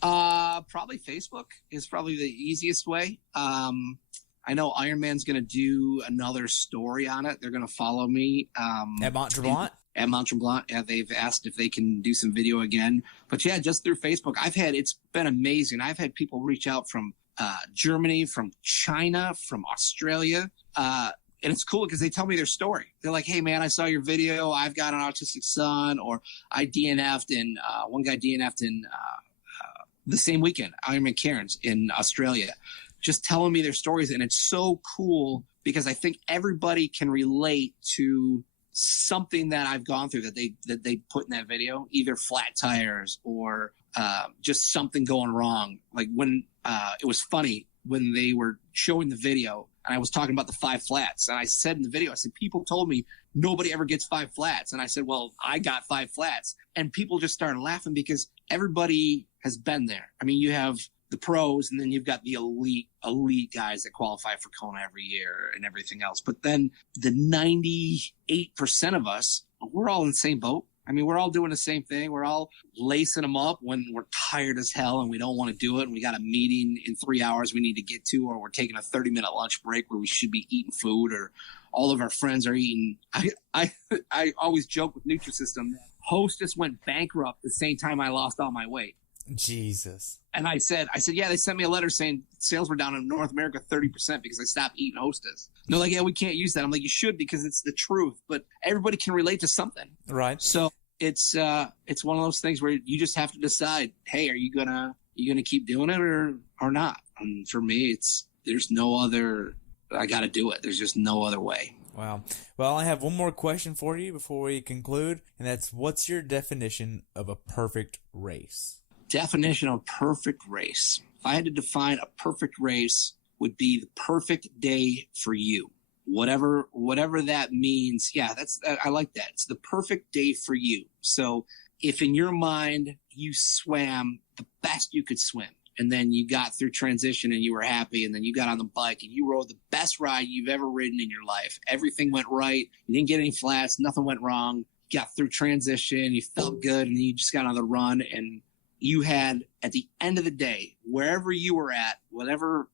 Probably Facebook is probably the easiest way. I know Ironman's going to do another story on it. They're going to follow me at Mont Tremblant. At Mont Tremblant. Yeah, they've asked if they can do some video again. But yeah, just through Facebook, it's been amazing. I've had people reach out from Germany, from China, from Australia. And it's cool because they tell me their story. They're like, hey, man, I saw your video. I've got an autistic son, or I DNF'd, and one guy DNF'd in the same weekend, Ironman Cairns in Australia, just telling me their stories. And it's so cool because I think everybody can relate to something that I've gone through that they put in that video, either flat tires or just something going wrong. Like when it was funny when they were showing the video and I was talking about the 5 flats, and I said in the video, I said, people told me nobody ever gets 5 flats. And I said, well, I got 5 flats, and people just started laughing because everybody has been there. I mean, you have the pros, and then you've got the elite guys that qualify for Kona every year and everything else. But then the 98% of us, we're all in the same boat. I mean, we're all doing the same thing. We're all lacing them up when we're tired as hell and we don't want to do it. And we got a meeting in 3 hours we need to get to, or we're taking a 30-minute lunch break where we should be eating food, or all of our friends are eating. I always joke with Nutrisystem that Hostess went bankrupt the same time I lost all my weight. Jesus. And I said, yeah, they sent me a letter saying sales were down in North America 30% because I stopped eating Hostess. And they're like, yeah, we can't use that. I'm like, you should, because it's the truth. But everybody can relate to something. Right. So it's one of those things where you just have to decide, hey, are you gonna keep doing it or not? And for me, there's no other. I got to do it. There's just no other way. Wow. Well, I have one more question for you before we conclude, and that's, what's your definition of a perfect race? Definition of perfect race. If I had to define a perfect race, would be the perfect day for you. Whatever that means. Yeah, I like that. It's the perfect day for you. So if in your mind you swam the best you could swim, and then you got through transition and you were happy, and then you got on the bike and you rode the best ride you've ever ridden in your life. Everything went right. You didn't get any flats. Nothing went wrong. You got through transition. You felt good, and you just got on the run, and you had, at the end of the day, wherever you were at, whenever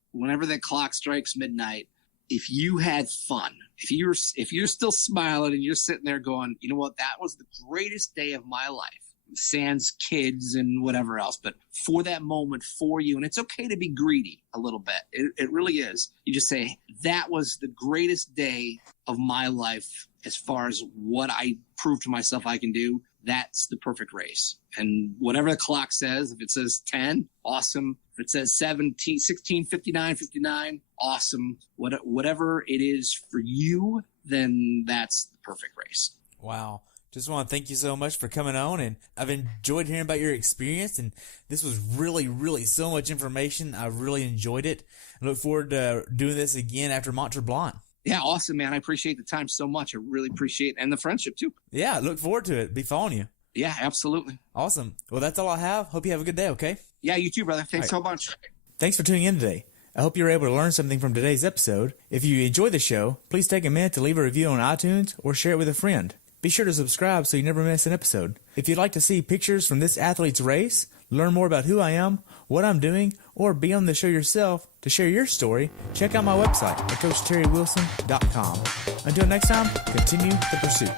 that clock strikes midnight, if you had fun, if you're still smiling and you're sitting there going, you know what, that was the greatest day of my life, sans kids and whatever else, but for that moment, for you. And it's okay to be greedy a little bit. It really is. You just say, that was the greatest day of my life as far as what I proved to myself I can do. That's the perfect race. And whatever the clock says, if it says 10, awesome. If it says 17, 16, 59, 59, awesome. Whatever it is for you, then that's the perfect race. Wow. Just want to thank you so much for coming on, and I've enjoyed hearing about your experience, and this was really, really so much information. I really enjoyed it. I look forward to doing this again after Mont Tremblant. Yeah, awesome, man. I appreciate the time so much. I really appreciate it, and the friendship, too. Yeah, look forward to it. Be following you. Yeah, absolutely. Awesome. Well, that's all I have. Hope you have a good day, okay? Yeah, you too, brother. Thanks so much. Thanks for tuning in today. I hope you were able to learn something from today's episode. If you enjoyed the show, please take a minute to leave a review on iTunes or share it with a friend. Be sure to subscribe so you never miss an episode. If you'd like to see pictures from this athlete's race, learn more about who I am, what I'm doing, or be on the show yourself to share your story, check out my website at CoachTerryWilson.com. Until next time, continue the pursuit.